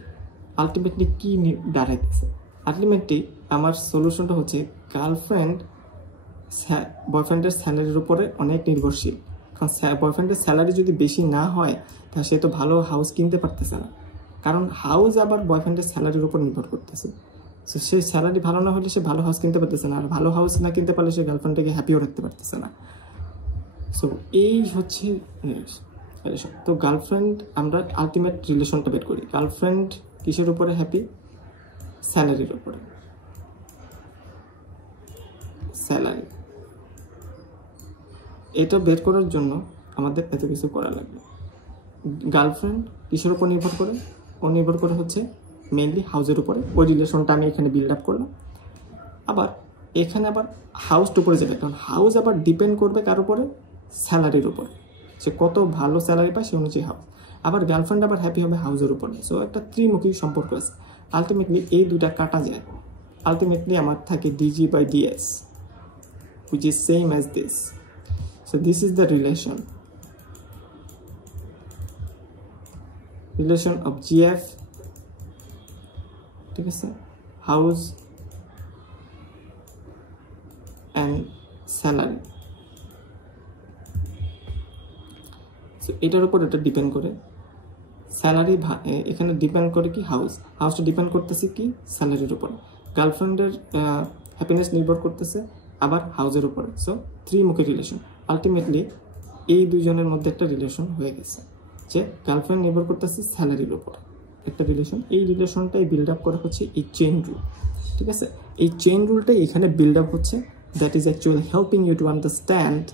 আলটিমেটলি কি দাঁড়াইতেছে। আলটিমেটলি আমার সলিউশনটা হচ্ছে গার্লফ্রেন্ড বয়ফ্রেন্ডের স্যালারির উপরে অনেক নির্ভরশীল, কারণ বয়ফ্রেন্ডের স্যালারি যদি বেশি না হয় তাহলে সে তো ভালো হাউস কিনতে পারতেছে না, কারণ হাউস আবার বয়ফ্রেন্ডের স্যালারির উপর নির্ভর করতেছে। সো সেই স্যালারি ভালো না হলে সে ভালো হাউস কিনতে পারতেছে না, আর ভালো হাউস না কিনতে পারলে সে গার্লফ্রেন্ডটাকে হ্যাপিও রাখতে পারতেছে না। সো এই হচ্ছে রিলেশন। তো গার্লফ্রেন্ড, আমরা আলটিমেট রিলেশনটা বের করি। গার্লফ্রেন্ড কিসের উপরে হ্যাপি? স্যালারির উপরে। স্যালারি, এটা বের করার জন্য আমাদের এত কিছু করা লাগবে। গার্লফ্রেন্ড কিসের উপর নির্ভর করে? ও নির্ভর করে হচ্ছে মেইনলি হাউসের উপরে। ওই রিলেশনটা আমি এখানে বিল্ড আপ করলাম। আবার এখানে আবার হাউসটার উপরে যাবে, কারণ হাউস আবার ডিপেন্ড করবে কার উপরে? স্যালারির উপরে। সে কত ভালো স্যালারি পায় সে অনুযায়ী হাউস। আবার গার্লফ্রেন্ড আবার হ্যাপি হবে হাউসের উপরে। সো একটা ত্রিমুখী সম্পর্ক আছে। আলটিমেটলি এই দুইটা কাটা যায়। আলটিমেটলি আমার থাকে DG/DS, which is same as this. So this is the relation of GF, ঠিক আছে, হাউস and salary. So এটার উপর এটা ডিপেন্ড করে। স্যালারি এখানে ডিপেন্ড করে কি? হাউসটা ডিপেন্ড করতেছে কি? স্যালারির উপর। গার্লফ্রেন্ডের হ্যাপিনেস নির্ভর করতেছে আবার হাউসের উপরে। So ত্রিমুখী relation. আলটিমেটলি এই দুজনের মধ্যে একটা রিলেশন হয়ে গেছে, যে গার্লফ্রেন্ড নির্ভর করতেছে স্যালারির উপর একটা রিলেশন। এই রিলেশনটাই বিল্ড আপ করা হচ্ছে এই চেইন রুল, ঠিক আছে। এই চেইন রুলটাই এখানে বিল্ড আপ হচ্ছে। That is actually helping you to understand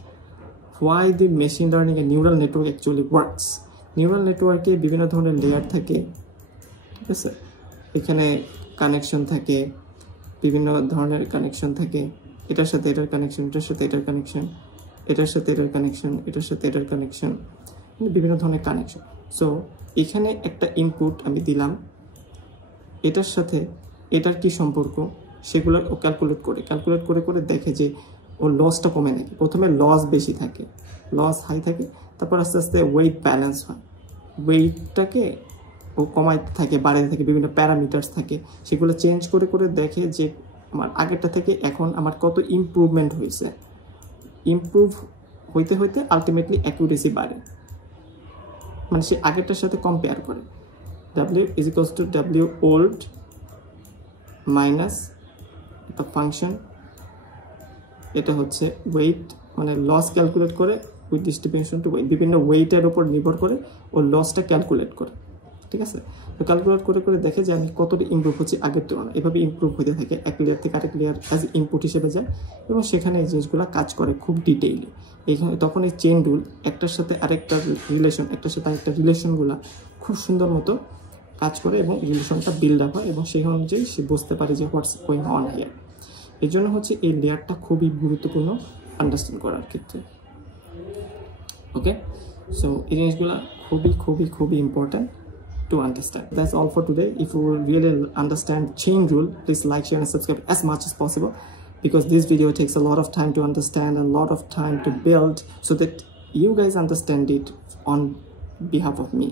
why the machine learning and neural network actually works. Neural নেটওয়ার্কে বিভিন্ন ধরনের লেয়ার থাকে, ঠিক আছে। এখানে কানেকশন থাকে, বিভিন্ন ধরনের কানেকশন থাকে। এটার সাথে এটার কানেকশন, এটার সাথে এটার কানেকশন, এটার সাথে এটার কানেকশন, এটার সাথে এটার কানেকশন, বিভিন্ন ধরনের কানেকশন। সো এখানে একটা ইনপুট আমি দিলাম, এটার সাথে এটার কি সম্পর্ক সেগুলো ও ক্যালকুলেট করে দেখে যে ওর লসটা কমে নাকি। প্রথমে লস বেশি থাকে, লস হাই থাকে, তারপর আস্তে আস্তে ওয়েট ব্যালেন্স হয়। ওয়েটটাকে ও কমাইতে থাকে, বাড়াইতে থাকে, বিভিন্ন প্যারামিটার্স থাকে, সেগুলো চেঞ্জ করে দেখে যে আমার আগেরটা থেকে এখন আমার কত ইমপ্রুভমেন্ট হয়েছে। ইমপ্রুভ হইতে আলটিমেটলি অ্যাকুরেসি বাড়ে, মানে সে আগেরটার সাথে কম্পেয়ার করে। W = W old মাইনাস একটা ফাংশন, এটা হচ্ছে ওয়েট, মানে লস ক্যালকুলেট করে উইথ ডিস্ট্রিবিউশন টু ওয়েট। বিভিন্ন ওয়েটের উপর নির্ভর করে ও লসটা ক্যালকুলেট করে, ঠিক আছে। তো ক্যালকুলেট করে দেখে যে আমি কতটা ইমপ্রুভ হচ্ছি আগের তুলনায়। এভাবে ইমপ্রুভ হতে থাকে, এক লেয়ার থেকে আরেক লেয়ার অ্যাজ ইনপুট হিসেবে যায়, এবং সেখানে এই জিনিসগুলো কাজ করে খুব ডিটেইলি। এখানে তখন এই চেইন রুল একটার সাথে আরেকটা রিলেশন, একটার সাথে আরেকটা রিলেশনগুলো খুব সুন্দর মতো কাজ করে এবং রিলেশনটা বিল্ড আপ হয়, এবং সেই অনুযায়ী সে বুঝতে পারে যে হোয়াটস গোয়িং অন হিয়ার। এই জন্য হচ্ছে এই লেয়ারটা খুবই গুরুত্বপূর্ণ আন্ডারস্ট্যান্ড করার ক্ষেত্রে। ওকে, সো এই জিনিসগুলো খুবই important to understand. That's all for today. If you really understand chain rule, please like, share and subscribe as much as possible, because this video takes a lot of time to understand, a lot of time to build, so that you guys understand it on behalf of me.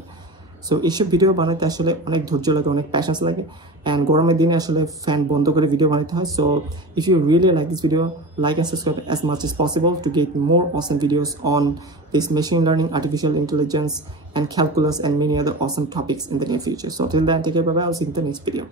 So এইসব video বানাতে আসলে অনেক ধৈর্য লাগে, অনেক passions লাগে, and গরমের দিনে আসলে ফ্যান বন্ধ করে ভিডিও বানাতে হয়। So if you really like this video, like and subscribe as much as possible to get more awesome videos on this machine learning, artificial intelligence and calculus and many other awesome topics in the near future. So till then, take care, bye bye. I'll see you in the next video.